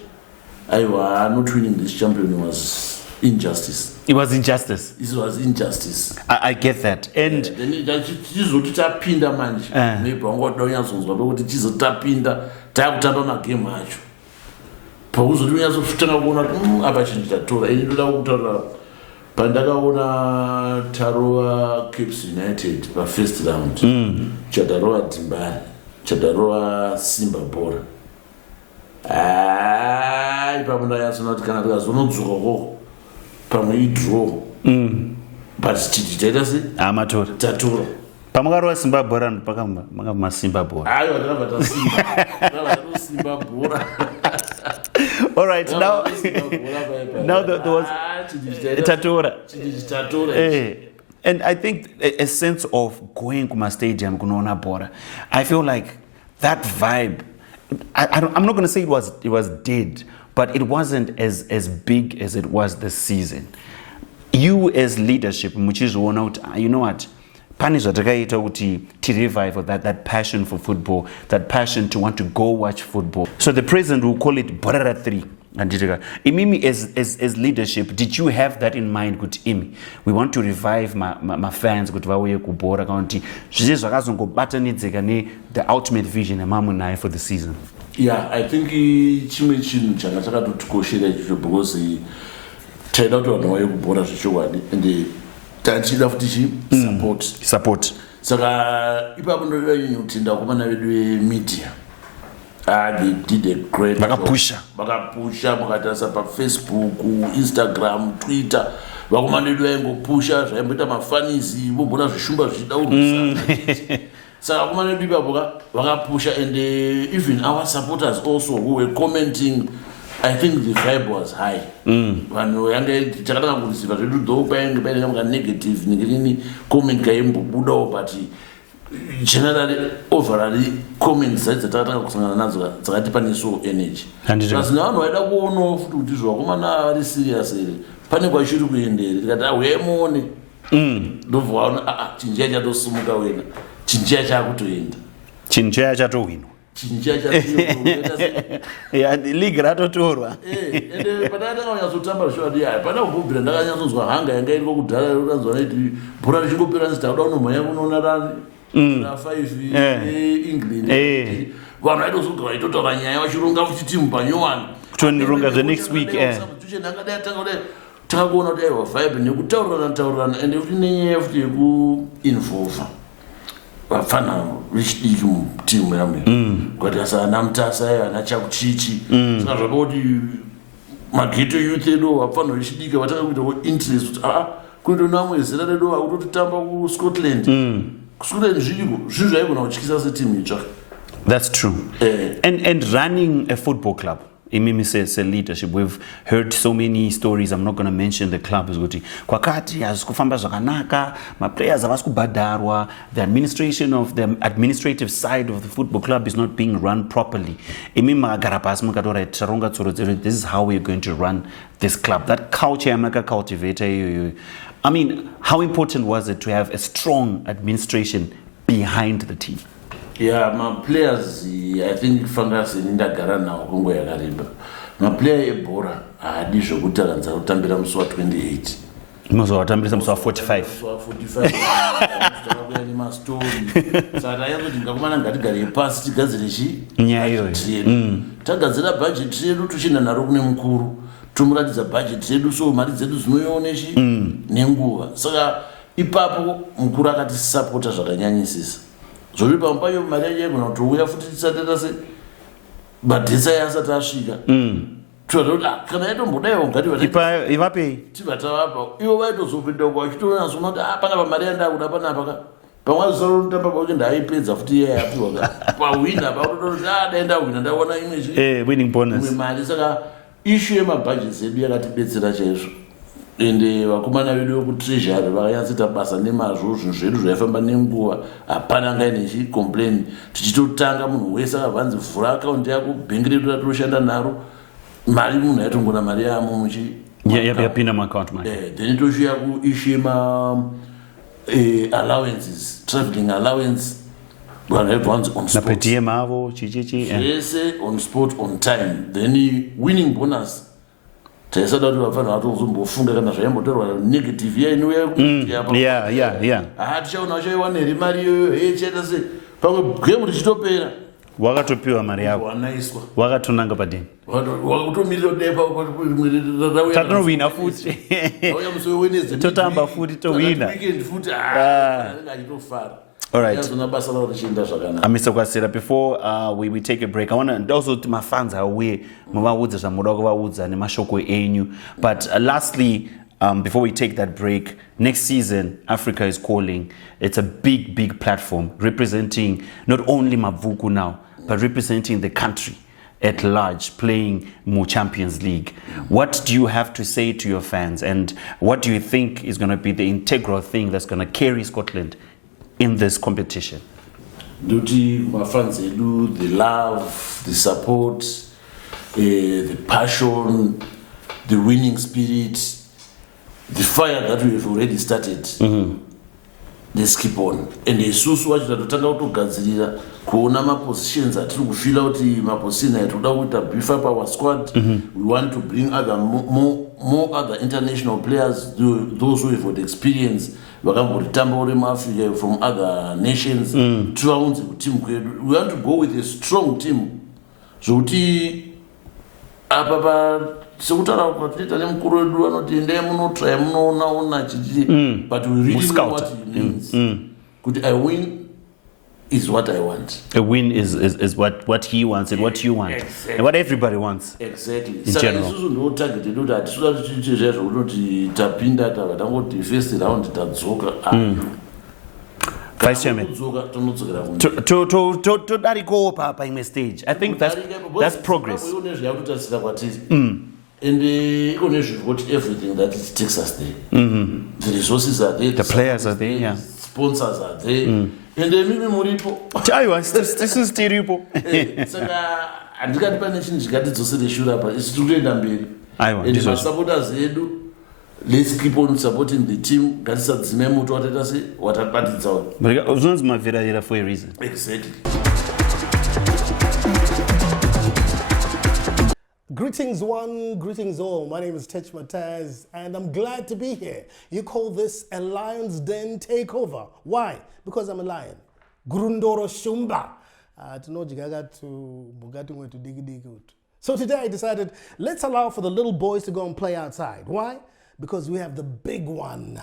aiwa not winning this champion was injustice. It was injustice. It was injustice. I get that. And chizoti tapinda manje maybe wangoda unyatsonzwa kuti chizoti tapinda takutamba magame acho pakuzoti unyatsotanga kuona kuti apa chinhu chatora ini ndoda kutaura pandakaona tarova Caps United pafirst round chatarova Dimbani chatarova Simba Bora ipapo ndanyatsoona kuti kana tikazonodzoka koko pamwe idraw but chiti chaita se amatora tatora pamakarova Simba Bora pakama Simba Bora aiwa takabva Simba Bora. All right, now there was Tatora. And I think a sense of going to my stadium, Kunona Bora. I feel like that vibe. I'm not going to say it was dead, but it wasn't as big as it was this season. You as leadership, which is one out. You know what? Panish to revive that passion for football, that passion to want to go watch football. So the president will call it Borara 3. And Imimi, as leadership, did you have that in mind? Good Imi, we want to revive my fans. Good Vawe Kubora County. The ultimate vision for the season. Yeah, I think chimwe chinhu chakataka kutikoshera icho because taida kuti vanhu vauye kubhora zvichokwadi ende tachida futi support saka ipapo ndoda kutenda vakomana vedu vemedia they did a great vakapusha makatarisa pafacebook, Instagram, Twitter. Vakomana vedu vaingopusha zvaimboita mafanizi vombona zvishumba zvichidaurisa saka vakomana vedu ipapo vakapusha and even our supporters also who were commenting. I think the vibe was high. Vanhu yange chakatanga kurisiva zvedu though painge negative ningini comment kaimbobudawo but generally overall comments dzatakatanga kusangana nadzo dzakatipa neso energy. Asi navanhu vaida kuonawo futi kuti zvakomana vari serious here pane kwachiri kuendera tikati huyai muone ndobva waona chinhu chaya chatosumuka wena chinhu chaya chakutoenda chinhu chaya chatohwinwa league ratotorwa ende panatanga kunyatsotamba zvishwadi pana kubhubhira ndakanyatsonzwa hanga yanga iriko kudhara roranzwa naiti bhora richingopera nzi takuda kunomhanya kunoona rani na 5 England vanhu vaitozogara vaitotaura nyaya vachirunga fuchitimu panyowani kutonirunga next week takakuona kuti aiwa vibe nekutaurirana ende futi nenyaya futi yekuinvolva vafana vechidiki mutimu yamwe kuti asana mutasa ana chakuchichi saka zvapa kuti mageto youth edu vafana vechidiki vatanga kuitawo interest kuti kunoita namwe zera redu vakutototamba kuScotland Scotland zviriko zvinhu zvaigona kutyisa setimu itsva. That's true. And running a football club, Imimi says leadership. We've heard so many stories. I'm not going to mention the club. Kwakati hazikufamba zvakanaka, my players havasi kubhadharwa, the administration of the administrative side of the football club is not being run properly. Imimi makagara pasi mukatora taronga tsoro dzedu, this is how we're going to run this club. That culture yamaka cultivate. I mean, how important was it to have a strong administration behind the team? Yeah, my players, I think Fangas in Indagara now, Congo Yagareba. My player Ebora, I did show good talents. I'll tambir 28. You must have tambir 45. 45. My story. So I have to come and get a pass to Gazrishi. Tagazera budget, Tushin and Arugni Mukuru. Tumuradiza budget, so Marizedus Noyoneshi, Nenguva. So Ipapo, Mukurakati supporters of the Yannis. Zuri pampayo Maria kunotuya futi satata but desire satashika twadota kana yeto mbodayo ngati vati ivape tivatavapa iwo vaitozopinda kwa chitona zvinoti pana pamari ndakuda panapa pamwe zoro ntamba pauche ndaipedza futi iye yapiwa pawina pautototi daenda wina ndaona imwe winning bonus mari saka issue yemabudgets edu yakatibetsera chaizvo ende vakomana vedu vekutreasury vakanyatsita basa nemazvo zvinhu zvedu zvaifamba nenguva hapana ngaine chicomplain tichitotanga munhu wese akabvanzi vhura akaunti yako bhengi redu ratinoshanda naro mari munhu aitongona mari yamo yapinda muaccount then tosvika kuissue allowances traveling allowance vanhu vaibvanzi on napetm avo chichichi zvese on spot on time then winning bonus taisada kuti vafanira vatozombofunga kana zvaimbotorwa negative iya inouya tichaona vachaiwana here mari iyoyo chaita se pamwe gemu richitopera wakatopiwa mari yako wanaiswa wakatonanga padeni Tatonowina futi. Totamba futi towina. All right. Mr. Gwasira, before we take a break, I want to also to my fans are aware, but lastly, before we take that break, next season, Africa is calling. It's a big platform representing not only Mavuku now, but representing the country at large, playing more Champions League. What do you have to say to your fans, and what do you think is going to be the integral thing that's going to carry Scotland in this competition? Duty, my fans, they do the love, the support, the passion, the winning spirit, the fire that we have already started. Let's keep on. And the susu wacho tatotanga kutogadzirira kuona mapositions atiri kufila kuti maposition atoda kuita beef up our squad. We want to bring other more other international players, those who have got experience vakambotamba uri muAfrica from other nations. Tivaunze kuteam kwedu. We want to go with a strong team. Zvokuti apa sekutaura kwatinoita nemukuru wedu vanoti endai munotry munoona chiti, but we really know what it means. Kuti I win is what I want. A win is what he wants and what you want. Exactly. And what everybody wants. Exactly. In general. Isusu ndo target yedu kuti hatisuda tichiite zviya zvokunoti tapinda tangoti first round tadzoka. Vice Chairman, to dariko pa imwe stage. I think that's progress. And we've got everything that it takes us there. The resources are there. The players are there, yeah. Sponsors are there. And mimi muripo. Chaiwa, this is tiripo. Saka andikati pane chinhu chikatidzosere shure apa isi tikuenda mberi. And masupporters edu, let's keep on supporting the team. Ngatisadzime moto wataita se watabatidza. Uzonzi mavherera for a reason. Exactly. Greetings one, greetings all. My name is Tich Matazi and I'm glad to be here. You call this a lion's den takeover. Why? Because I'm a lion. Gurundoro Shumba. So today I decided, let's allow for the little boys to go and play outside. Why? Because we have the big one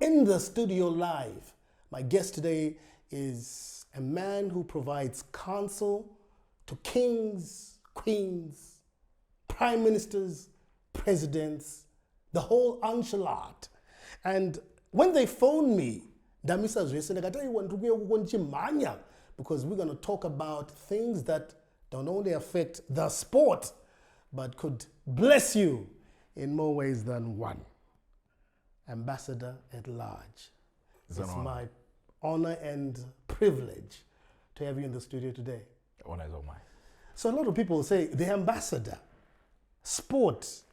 in the studio live. My guest today is a man who provides counsel to kings, queens, prime ministers, presidents, the whole enchilada. And when they phoned me, because we're going to talk about things that don't only affect the sport, but could bless you in more ways than one. Ambassador at large. It's my honor and privilege to have you in the studio today. The honor is all mine. So a lot of people say, the ambassador, sports.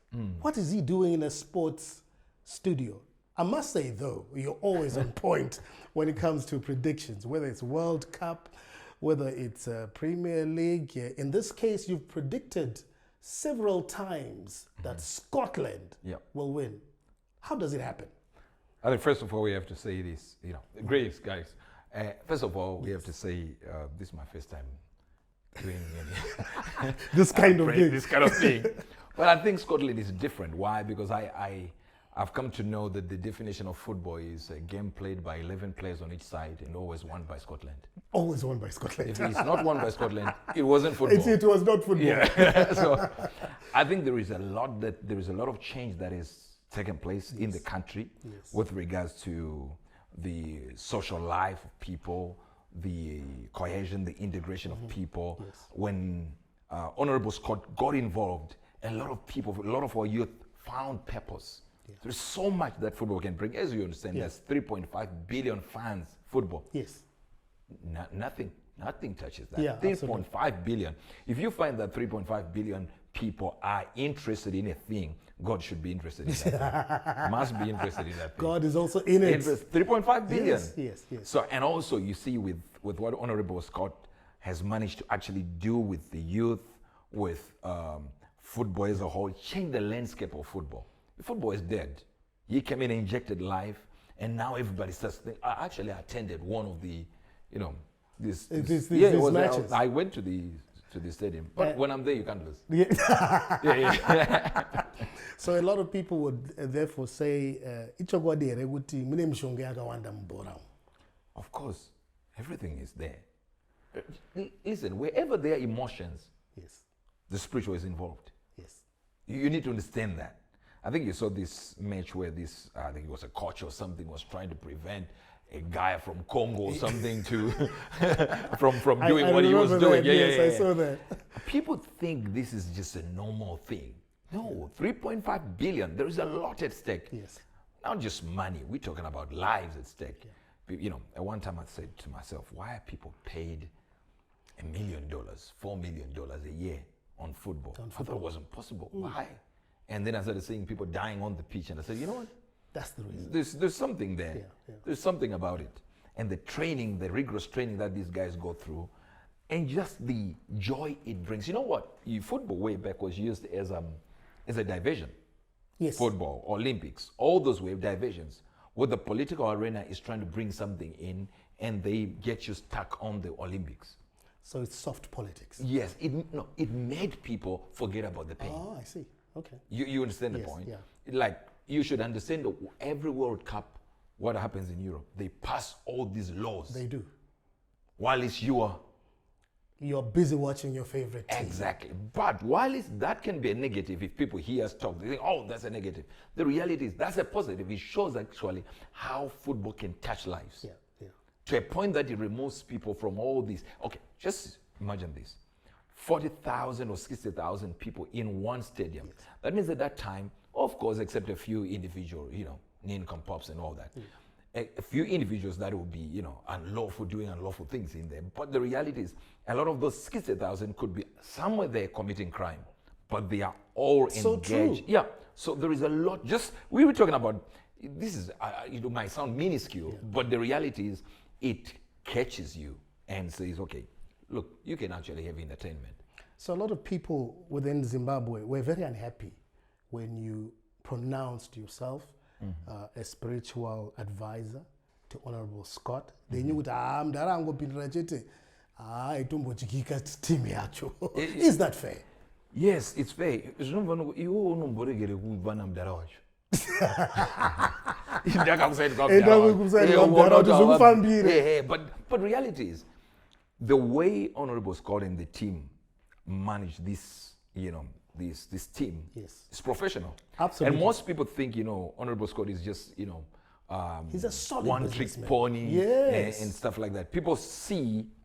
What is he doing in a sports studio? I must say, though, you're always on point when it comes to predictions, whether it's World Cup, whether it's Premier League. In this case, you've predicted several times that Scotland will win. How does it happen? I think first of all, we have to say this, great guys. First of all, we have to say this is my first time doing this kind of thing. This kind of thing. But I think Scotland is different. Why? Because I've come to know that the definition of football is a game played by 11 players on each side and always won by Scotland. Always won by Scotland. If it's not won by Scotland, it wasn't football. It was not football. Yeah. So I think there is a lot of change that is taking place in the country with regards to the social life of people, the cohesion, the integration of people. When Honorable Scott got involved, a lot of our youth found purpose. There's so much that football can bring. As you understand, there's 3.5 billion fans, football. Yes. Nothing touches that. Yeah, 3.5 billion. If you find that 3.5 billion people are interested in a thing, God should be interested in that thing. Must be interested in that thing. God is also in it. 3.5 billion. Yes. So, and also you see with what Honorable Scott has managed to actually do with the youth, with football as a whole, change the landscape of football. Football is dead. He came in and injected life, and now everybody starts thinking. I actually attended one of the, these matches. I went to the to the stadium. But when I'm there, you can't lose. Yeah. Yeah. So a lot of people would therefore say, "Ichogwadere kuti mune mishonga yakawanda mubhora." Of course, everything is there. Listen, wherever there are emotions, Yes. the spiritual is involved. Yes. You need to understand that. I think you saw this match where this, I think it was a coach or something, was trying to prevent a guy from Congo or something to from doing what he was doing. Yes, I saw that. People think this is just a normal thing. No, 3.5 billion. There is a lot at stake. Yes. Not just money. We're talking about lives at stake. You know, at one time I said to myself, why are people paid $1 million, $4 million a year on football? I thought it wasn't possible. Why? And then I started seeing people dying on the pitch, and I said, you know what? That's the reason. There's something there. There's something about it. And the training, the rigorous training that these guys go through, and just the joy it brings. You know what? Football way back was used as a diversion. Yes. Football, Olympics, all those wave diversions. What the political arena is trying to bring something in, and they get you stuck on the Olympics. So it's soft politics. Yes, it made people forget about the pain. Oh, I see. Okay. You understand the Yes, point? yeah. Like, you should understand that every World Cup, what happens in Europe, they pass all these laws. They do. While it's You're busy watching your favorite team. Exactly. But while that can be a negative, if people hear us talk, they think, oh, that's a negative. The reality is that's a positive. It shows actually how football can touch lives. Yeah, yeah. To a point that it removes people from all these. Okay, just imagine this. 40,000 or 60,000 people in one stadium. Yes. That means at that time, of course, except a few individual, income pops and all that. A few individuals that will be, doing unlawful things in there. But the reality is, a lot of those 60,000 could be somewhere there committing crime, but they are all So engaged. true. Yeah. So there is a lot. We were talking about, this is, it might sound minuscule, but the reality is, it catches you and says, okay, look, you can actually have entertainment. So a lot of people within Zimbabwe were very unhappy when you pronounced yourself a spiritual advisor to Honorable Scott. They knew that team yacho. Is that fair? Yes, it's fair. But reality is, the way Honorable Scott and the team manage this, this team is professional. Absolutely. And most people think, Honorable Scott is just, he's a solid one-trick pony and stuff like that. People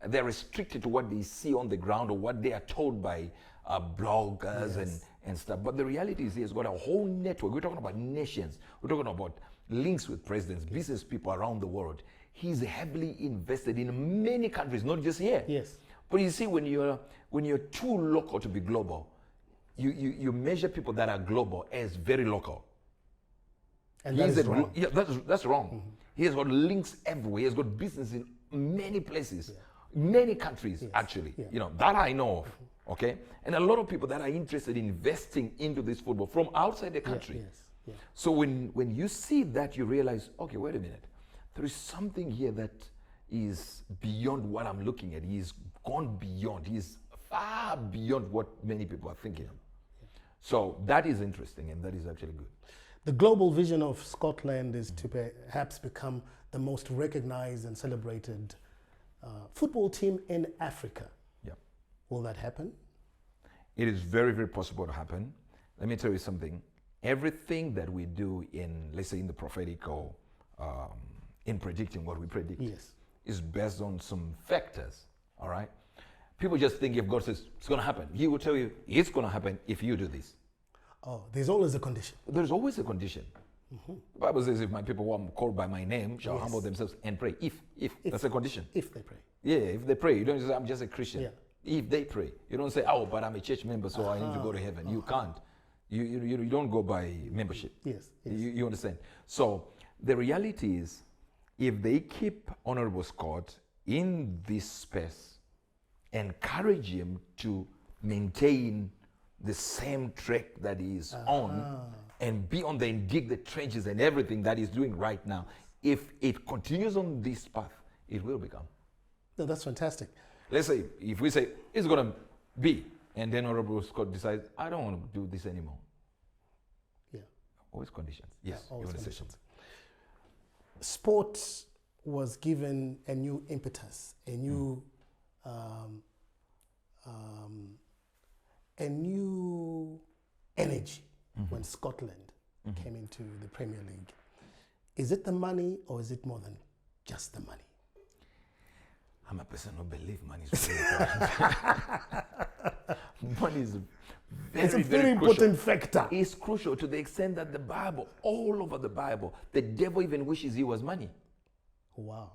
they're restricted to what they see on the ground or what they are told by bloggers and stuff. But the reality is, he has got a whole network. We're talking about nations. We're talking about links with presidents, business people around the world. He's heavily invested in many countries, not just here. Yes. But you see, when you're too local to be global, you measure people that are global as very local. And that is wrong. Yeah, that's wrong. He has got links everywhere. He has got business in many places, many countries, actually. That I know of. Okay? And a lot of people that are interested in investing into this football from outside the country. So when you see that, you realize, okay, wait a minute. There is something here that is beyond what I'm looking at. He's gone beyond. He's far beyond what many people are thinking. So that is interesting, and that is actually good. The global vision of Scotland is to perhaps become the most recognized and celebrated football team in Africa. Yeah. Will that happen? It is very, very possible to happen. Let me tell you something. Everything that we do in, let's say, in the prophetic or in predicting what we predict is based on some factors, all right? People just think if God says it's going to happen, He will tell you it's going to happen if you do this. Oh, there's always a condition. There's always a condition. The Bible says if my people who are called by my name shall humble themselves and pray. If that's a condition. If they pray. Yeah, if they pray. You don't say, I'm just a Christian. Yeah. If they pray. You don't say, oh, but I'm a church member, so I need to go to heaven. You can't. You don't go by membership. Yes. You understand? So the reality is, if they keep Honorable Scott in this space, encourage him to maintain the same track that he is on and be on and dig the trenches and everything that he's doing right now, if it continues on this path, it will become. No, that's fantastic. Let's say, if we say, it's going to B. And then Honorable Scott decides, I don't want to do this anymore. Yeah. Always conditions. Yes, Yeah, always you want to say conditions. something. Sport was given a new impetus, a new energy when Scotland came into the Premier League. Is it the money, or is it more than just the money? I'm a person who believes money is very important. Money is It's a very important crucial. factor. It's crucial to the extent that the Bible, all over the Bible, the devil even wishes he was money. Wow.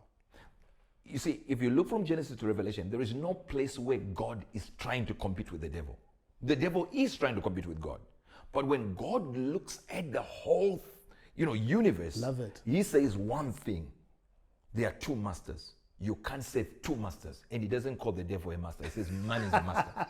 You see, if you look from Genesis to Revelation, there is no place where God is trying to compete with the devil. The devil is trying to compete with God. But when God looks at the whole, universe, Love it. he says one thing. There are two masters. You can't serve two masters. And he doesn't call the devil a master. He says man is a master.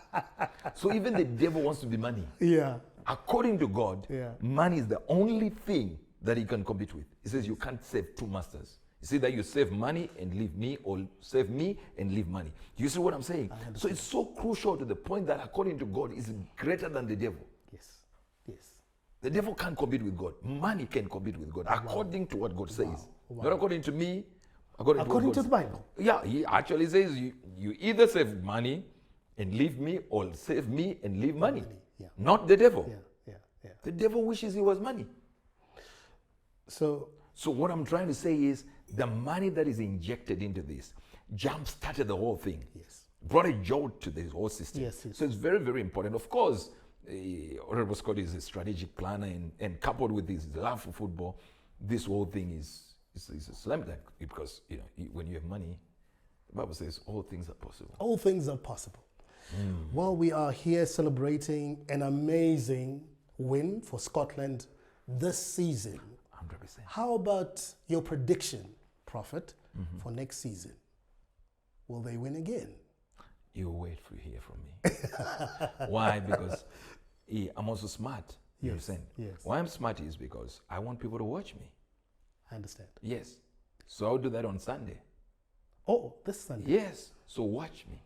So even the devil wants to be money. Yeah. According to God, Yeah. money is the only thing that he can compete with. He says you can't serve two masters. It's either you save money and leave me, or save me and leave money. You see what I'm saying? So it's so crucial to the point that according to God is greater than the devil. Yes. Yes. The devil can't compete with God. Money can compete with God according to what God says. Wow. Not according to me. According to the Bible. Yeah, he actually says you either save money and leave me, or save me and leave money. Yeah. Not the devil. Yeah. The devil wishes he was money. So So what I'm trying to say is the money that is injected into this jump-started the whole thing. Yes. Brought a jolt to the whole system. Yes. So it's very, very important. Of course, Honorable Scott is a strategic planner, and coupled with his love for football, this whole thing is a slam dunk, because when you have money, the Bible says all things are possible. all things are possible. While we are here celebrating an amazing win for Scotland this season, 100%. how about your prediction, Prophet, for next season? Will they win again? You wait to hear from me. Why? Because I'm also smart. You understand? yes. Why I'm smart is because I want people to watch me. I understand. Yes. So I'll do that on Sunday. Oh, this Sunday. Yes. So watch me.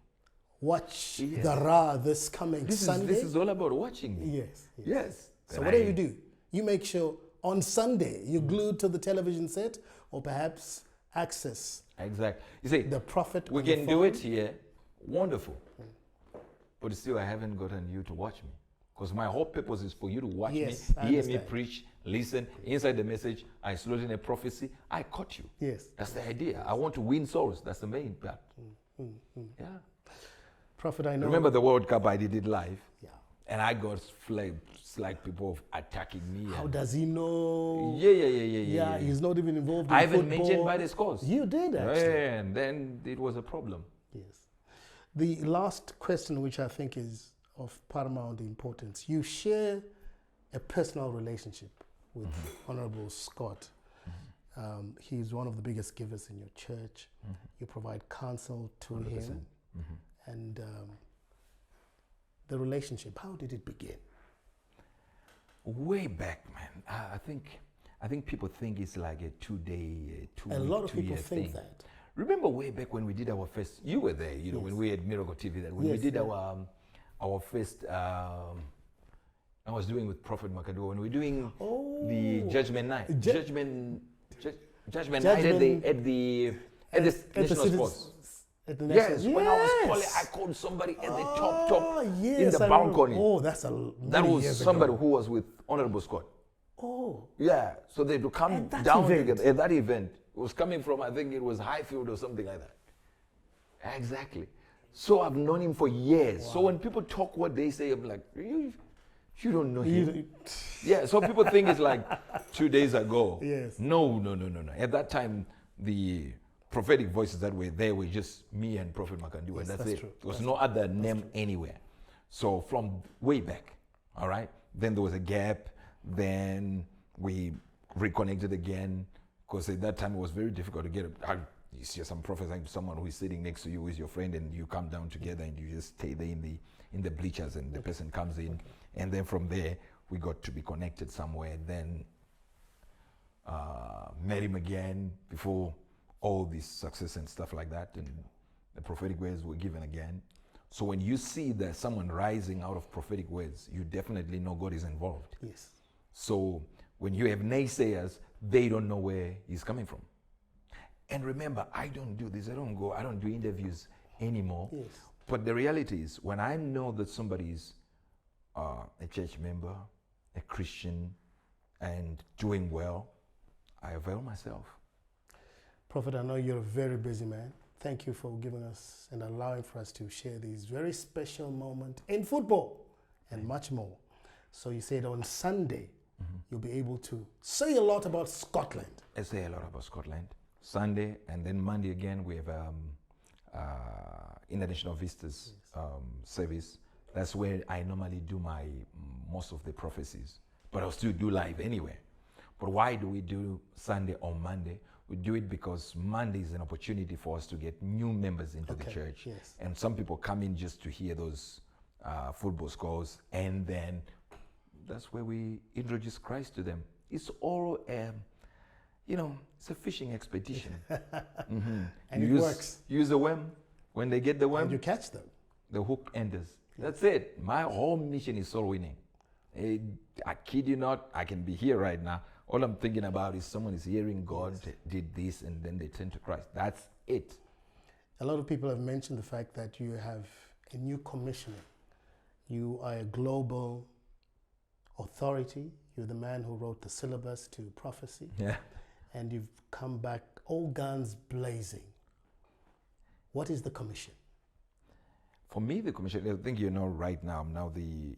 Watch Yes. the Ra this coming This Sunday. is all about watching me. Yes. Yes. So And whatever you do, you make sure on Sunday you're glued to the television set, or perhaps access Exactly. You see, the Prophet. we on the can do phone. it here. Wonderful. But still, I haven't gotten you to watch me. Because my whole purpose is for you to watch Yes, I me, hear me understand. preach, listen. Inside the message, I slot in a prophecy. I caught you. Yes. That's the idea. I want to win souls. That's the main part. Yeah. Prophet, I know. Remember the World Cup, I did it live. Yeah. And I got flagged. It's like people attacking me. How does he know? Yeah. He's not even involved in I even football. mentioned by the scores. You did, actually. And then it was a problem. Yes. The last question, which I think is of paramount importance, you share a personal relationship with Honorable Scott. He's one of the biggest givers in your church. You provide counsel to 100%. him. And the relationship, how did it begin? Way back, man. I think people think it's like a 2-day, A lot of people two-year think thing. that. Remember way back when we did our first, you were there, when we had Miracle TV, that when we Yes, did yeah. our first, I was doing with Prophet Makadua, when we were doing the Judgment Night. Judgment Night at the National Sports. At the Yes, National- when I was Yes. calling, I called somebody at the top in yes, the I remember. balcony. Oh, that's That many was years somebody ago. who was with Honorable Scott. Oh, Yeah, so they would come At that down event? together at that event. It was coming from, I think it was Highfield or something like that. Exactly. So I've known him for years. So when people talk what they say, I'm like, you don't know him. Yeah, so people think it's like 2 days ago. Yes. No. At that time, the prophetic voices that were there were just me and Prophet Makandu, and that's it. true. There was no other name anywhere. So from way back, all right? Then there was a gap. Then we reconnected again, because at that time it was very difficult to get you see some prophesying to someone who is sitting next to you, who is your friend, and you come down together and you just stay there in the bleachers, and the person comes in, and then from there we got to be connected somewhere. Then met him again before all this success and stuff like that, and the prophetic words were given again. So when you see that someone rising out of prophetic words, you definitely know God is involved. Yes. So when you have naysayers, they don't know where he's coming from. And remember, I don't do this. I don't do interviews anymore. Yes. But the reality is, when I know that somebody is a church member, a Christian, and doing well, I avail myself. Prophet, I know you're a very busy man. Thank you for giving us and allowing for us to share these very special moments in football and much more. So you said on Sunday, you'll be able to say a lot about Scotland. I say a lot about Scotland. Sunday, and then Monday again, we have International Visitors service. That's where I normally do most of the prophecies. But I'll still do live anyway. But why do we do Sunday or Monday? We do it because Monday is an opportunity for us to get new members into the church. Yes. And some people come in just to hear those football scores, and then that's where we introduce Christ to them. It's all, it's a fishing expedition. And it works. Use the worm. When they get the worm, And you catch them. the hook enters. That's it. My whole mission is soul winning. I kid you not, I can be here right now. All I'm thinking about is someone is hearing God did this, and then they turn to Christ. That's it. A lot of people have mentioned the fact that you have a new commissioning. You are a global authority. You're the man who wrote the syllabus to prophecy. Yeah. And you've come back all guns blazing. What is the commission? For me, the commission, I think right now, I'm now the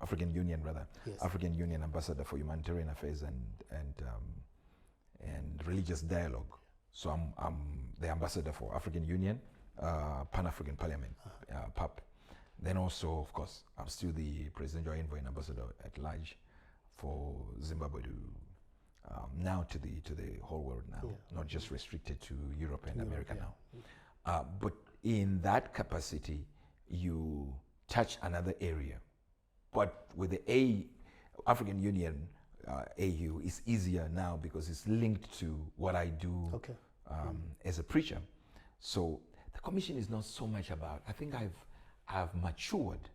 African Union, African Union Ambassador for Humanitarian Affairs and Religious Dialogue. So I'm the ambassador for African Union, Pan-African Parliament, PAP. Then also, of course, I'm still the Presidential Envoy and Ambassador at large for Zimbabwe now to the whole world now, not just restricted to Europe and America now. But in that capacity, you touch another area. But with the African Union, AU, is easier now because it's linked to what I do as a preacher. So the commission is not so much about, I think I've matured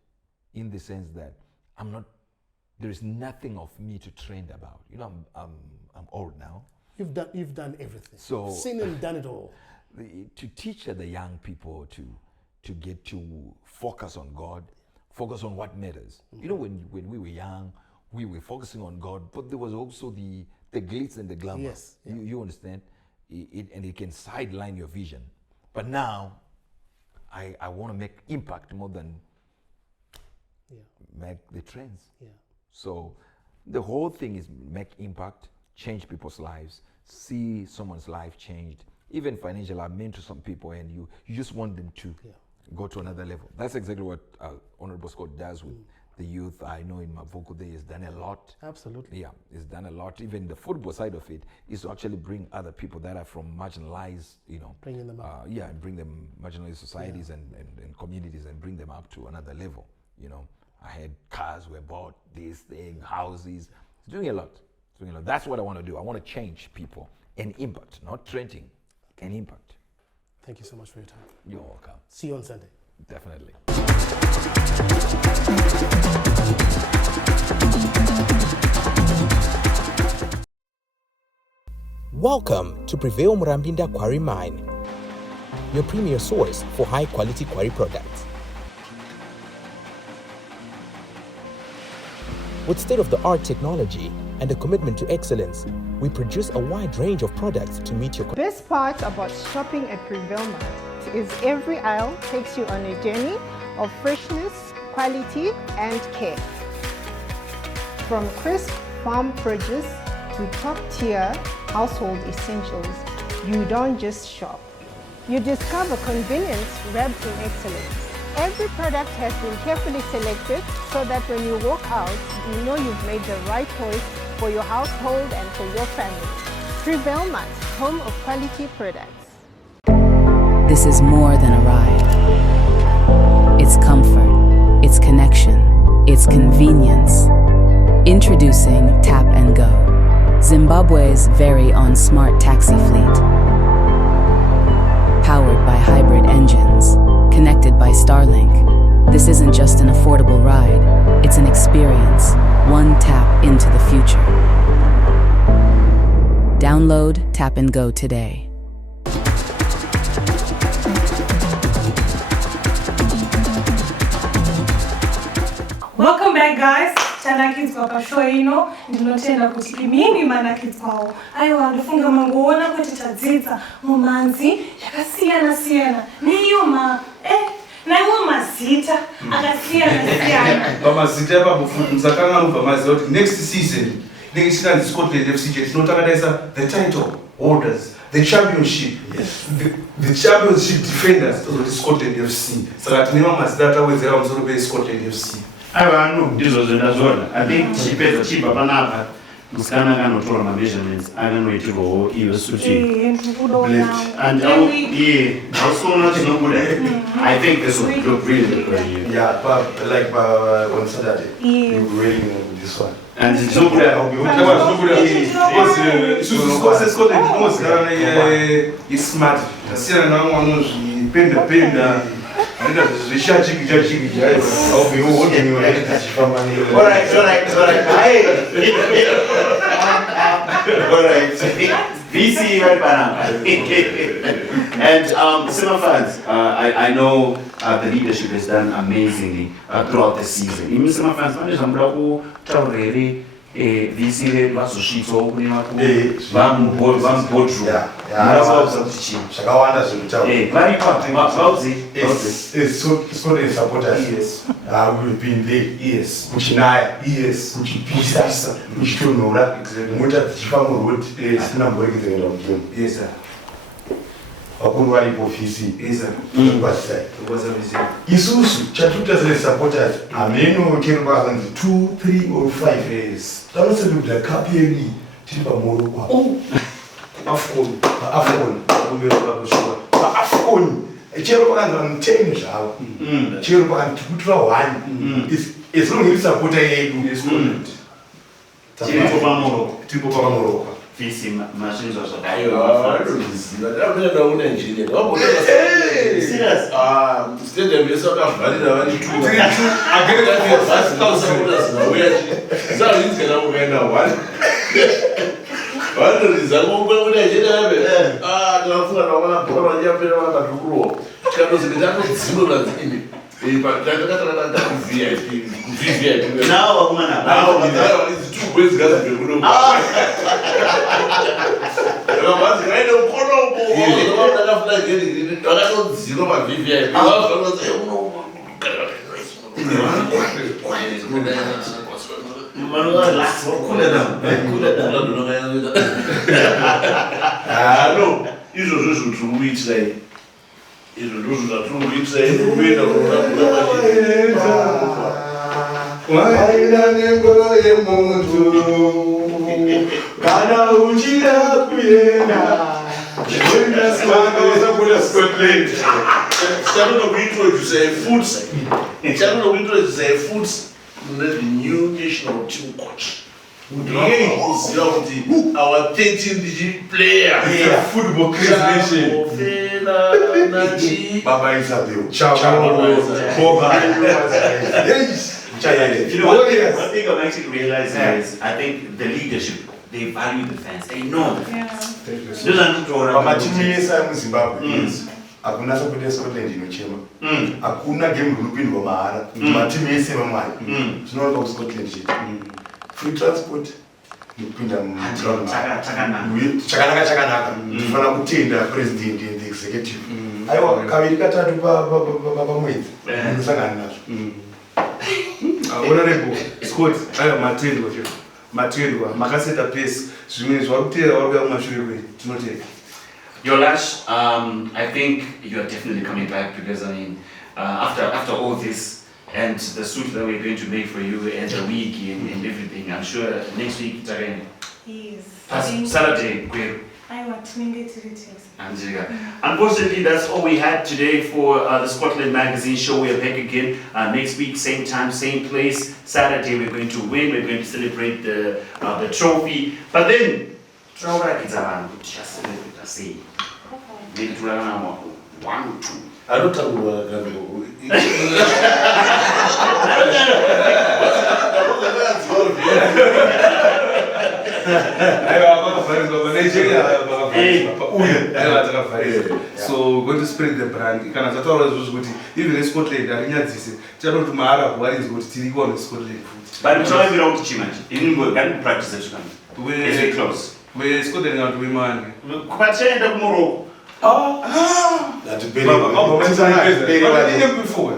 in the sense that there is nothing of me to trend about. I'm old now. You've done everything. So seen and done it all. To teach the young people to get to focus on God, focus on what matters. When we were young, we were focusing on God, but there was also the glitz and the glamour. Yes. Yeah. You understand? And it can sideline your vision. But now, I want to make impact more than make the trends. Yeah. So the whole thing is make impact, change people's lives, see someone's life changed. Even financially, I mentor some people, and you just want them to go to another level. That's exactly what Honorable Scott does with the youth. I know in Mavoko there, he's done a lot. Absolutely. Yeah, he's done a lot. Even the football side of it is to actually bring other people that are from marginalized, bringing them up. and bring them marginalized societies and communities and bring them up to another level. I had cars were bought, this thing, houses. It's doing a lot. That's what I want to do. I want to change people and impact, not trending. An impact. Thank you so much for your time. You're welcome. See you on Sunday. Definitely. Welcome to Prevail Murambinda Quarry Mine, your premier source for high-quality quarry products. With state-of-the-art technology and a commitment to excellence, we produce a wide range of products to meet your... The best part about shopping at Prevail Mart is every aisle takes you on a journey of freshness, quality, and care. From crisp farm produce to top-tier household essentials, you don't just shop. You discover convenience wrapped in excellence. Every product has been carefully selected so that when you walk out, you know you've made the right choice for your household and for your family. Prevail Mart, home of quality products. This is more than a ride. It's comfort, it's connection, it's convenience. Introducing Tap and Go, Zimbabwe's very own smart taxi fleet. Powered by hybrid engines This isn't just an affordable ride, it's an experience, one tap into the future. Download Tap and Go today. Welcome back, guys. Chana kids kwa show ino ndinotenda kuti imini mana kids kwao. Aiwa ndofunga mangoona kuti tadzidza mumanzi yakasiyana siyana. Niyo na iwo mazita akasiyana. Pamazita pabufundi msakanga mubva maziva kuti next season next season Scotland FC tinotakadaisa the title holders, the championship, the championship defenders of the Scotland FC. Saka tine mazita atawedzera pamusoro pe Scotland FC. Ndizvo zvendazvona. I think chipedza chibva panapa musikana akanotora measurements akanoitirwawo iyo suti and hausiona chinobuda. I think this will look really good for you. Yeah, but like on Saturday, you'll be wearing this one. And it's so good. It's smart. Sina na mwana penda. I'll be holding you like that. All right. VC right now. And Simba fans, I know the leadership has done amazingly throughout the season. In Simba fans, man, I'm going to VC vazosvitsawo kune boardroom. Zvakawanda zvekutaura. Varipo Scotland supporters. We've been there. Yes. Kuchinaya. Yes. Kuchipisa. Kuchitonhora. Mota dzichifamba road. Sina mborekedzera kuenda mugame. Yes sir. Vakuru varipo ofisi. Yes sir. Gwasira. Isusu chatikuita supporters hameno chero pakanzi 2, 3 or 5 years. Tanosekuda cup yedu tiri pamoro kwa. Afcon. Chero pakanzi 10 zvavo. Chero pakanzi tikutora 1. As long as supporter yedu yeScotland. Tiripo pamoro. VC machines also. Serious? Stadium is sort of valid. I get it for 5,000 now. We are so it's going to go one. One is a mobile with a general. Don't fool around. Put on your pillow and a grow. Because the damage is similar to him. VIP. Now it's 2 ways gas to go. I don't kana uchida kuenda Scotland. The new national team coach. Our 13th player. Football creation. Baba Isabel. Bhobhani. You know, one thing I'm actually realizing is I think the leadership, they value the fans. They know the fans. Matimu yese muZimbabwe hakuna support Scotland inochema. Hakuna game runopindwa mahara. Matimu yese mamwari. Tinoona ku Scotland chete. Free transport. Nopinda muground. Chakanaka. Tifana kutenda president and the executive. Aiwa kaviri katatu pamwedzi. Musangana nazvo. Honorable Scott, matendwa makaseta pace zvimwe zvakutera wakuya kumashure tinoteka. Your Lash, I think you are definitely coming back because I mean, after all this and the suit that we're going to make for you and the wig and everything, I'm sure next week it's again. Yes. Saturday, Gweru. Unfortunately, that's all we had today for the Scotland Magazine show. We are back again next week, same time, same place. Saturday, we're going to win. We're going to celebrate the trophy. But then, maybe 1 or 2. I don't tell you what I can do. So going to spread the brand. Kana zataura kuti even in Scotland arinyadzise tichadoti maArab warinzi kuti tiriko in Scotland. But muchaivira kuti chimanje inini ngani practice zvakana. Is it close? We Scotland ngato we man. Kwachaenda kumuroko. That very well. Before.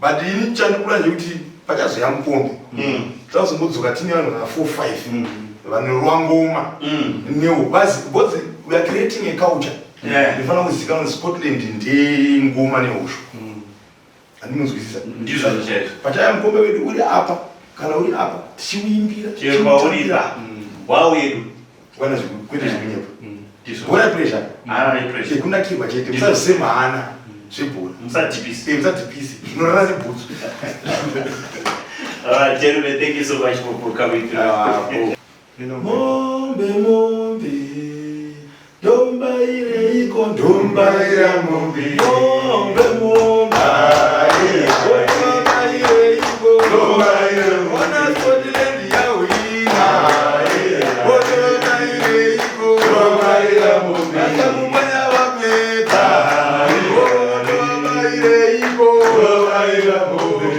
But in Chanukula, you pachazo ya mkombe. Tunazungumza tini wanu na 4-5. Wanurwangoma. New basi both we are creating a culture. Yeah. Befana muzika in Scotland ndi ngoma ne usho. Animuzwisisa. Ndizo nje. Pachaya mkombe wedu uri apa. Kana uri apa. Tishiwimbira. Chirwa uri apa. Wao yedu. Wana kwete zvinyepa. Ndizo. Bona pressure. Ana pressure. Kuna kiba chete. Musasema ana. Zvibhura. Musatipisi. Musatipisi. Unorara zibhutsu. Alright, gentlemen, thank you so much for coming through. Mombe mombe. Dombaire iko dombaire mombe. Mombe mombe. Dombaire iko dombaire. Ona Scotland ya wina. Dombaire iko dombaire mombe. Akamubaya wapeta. Dombaire iko dombaire mombe.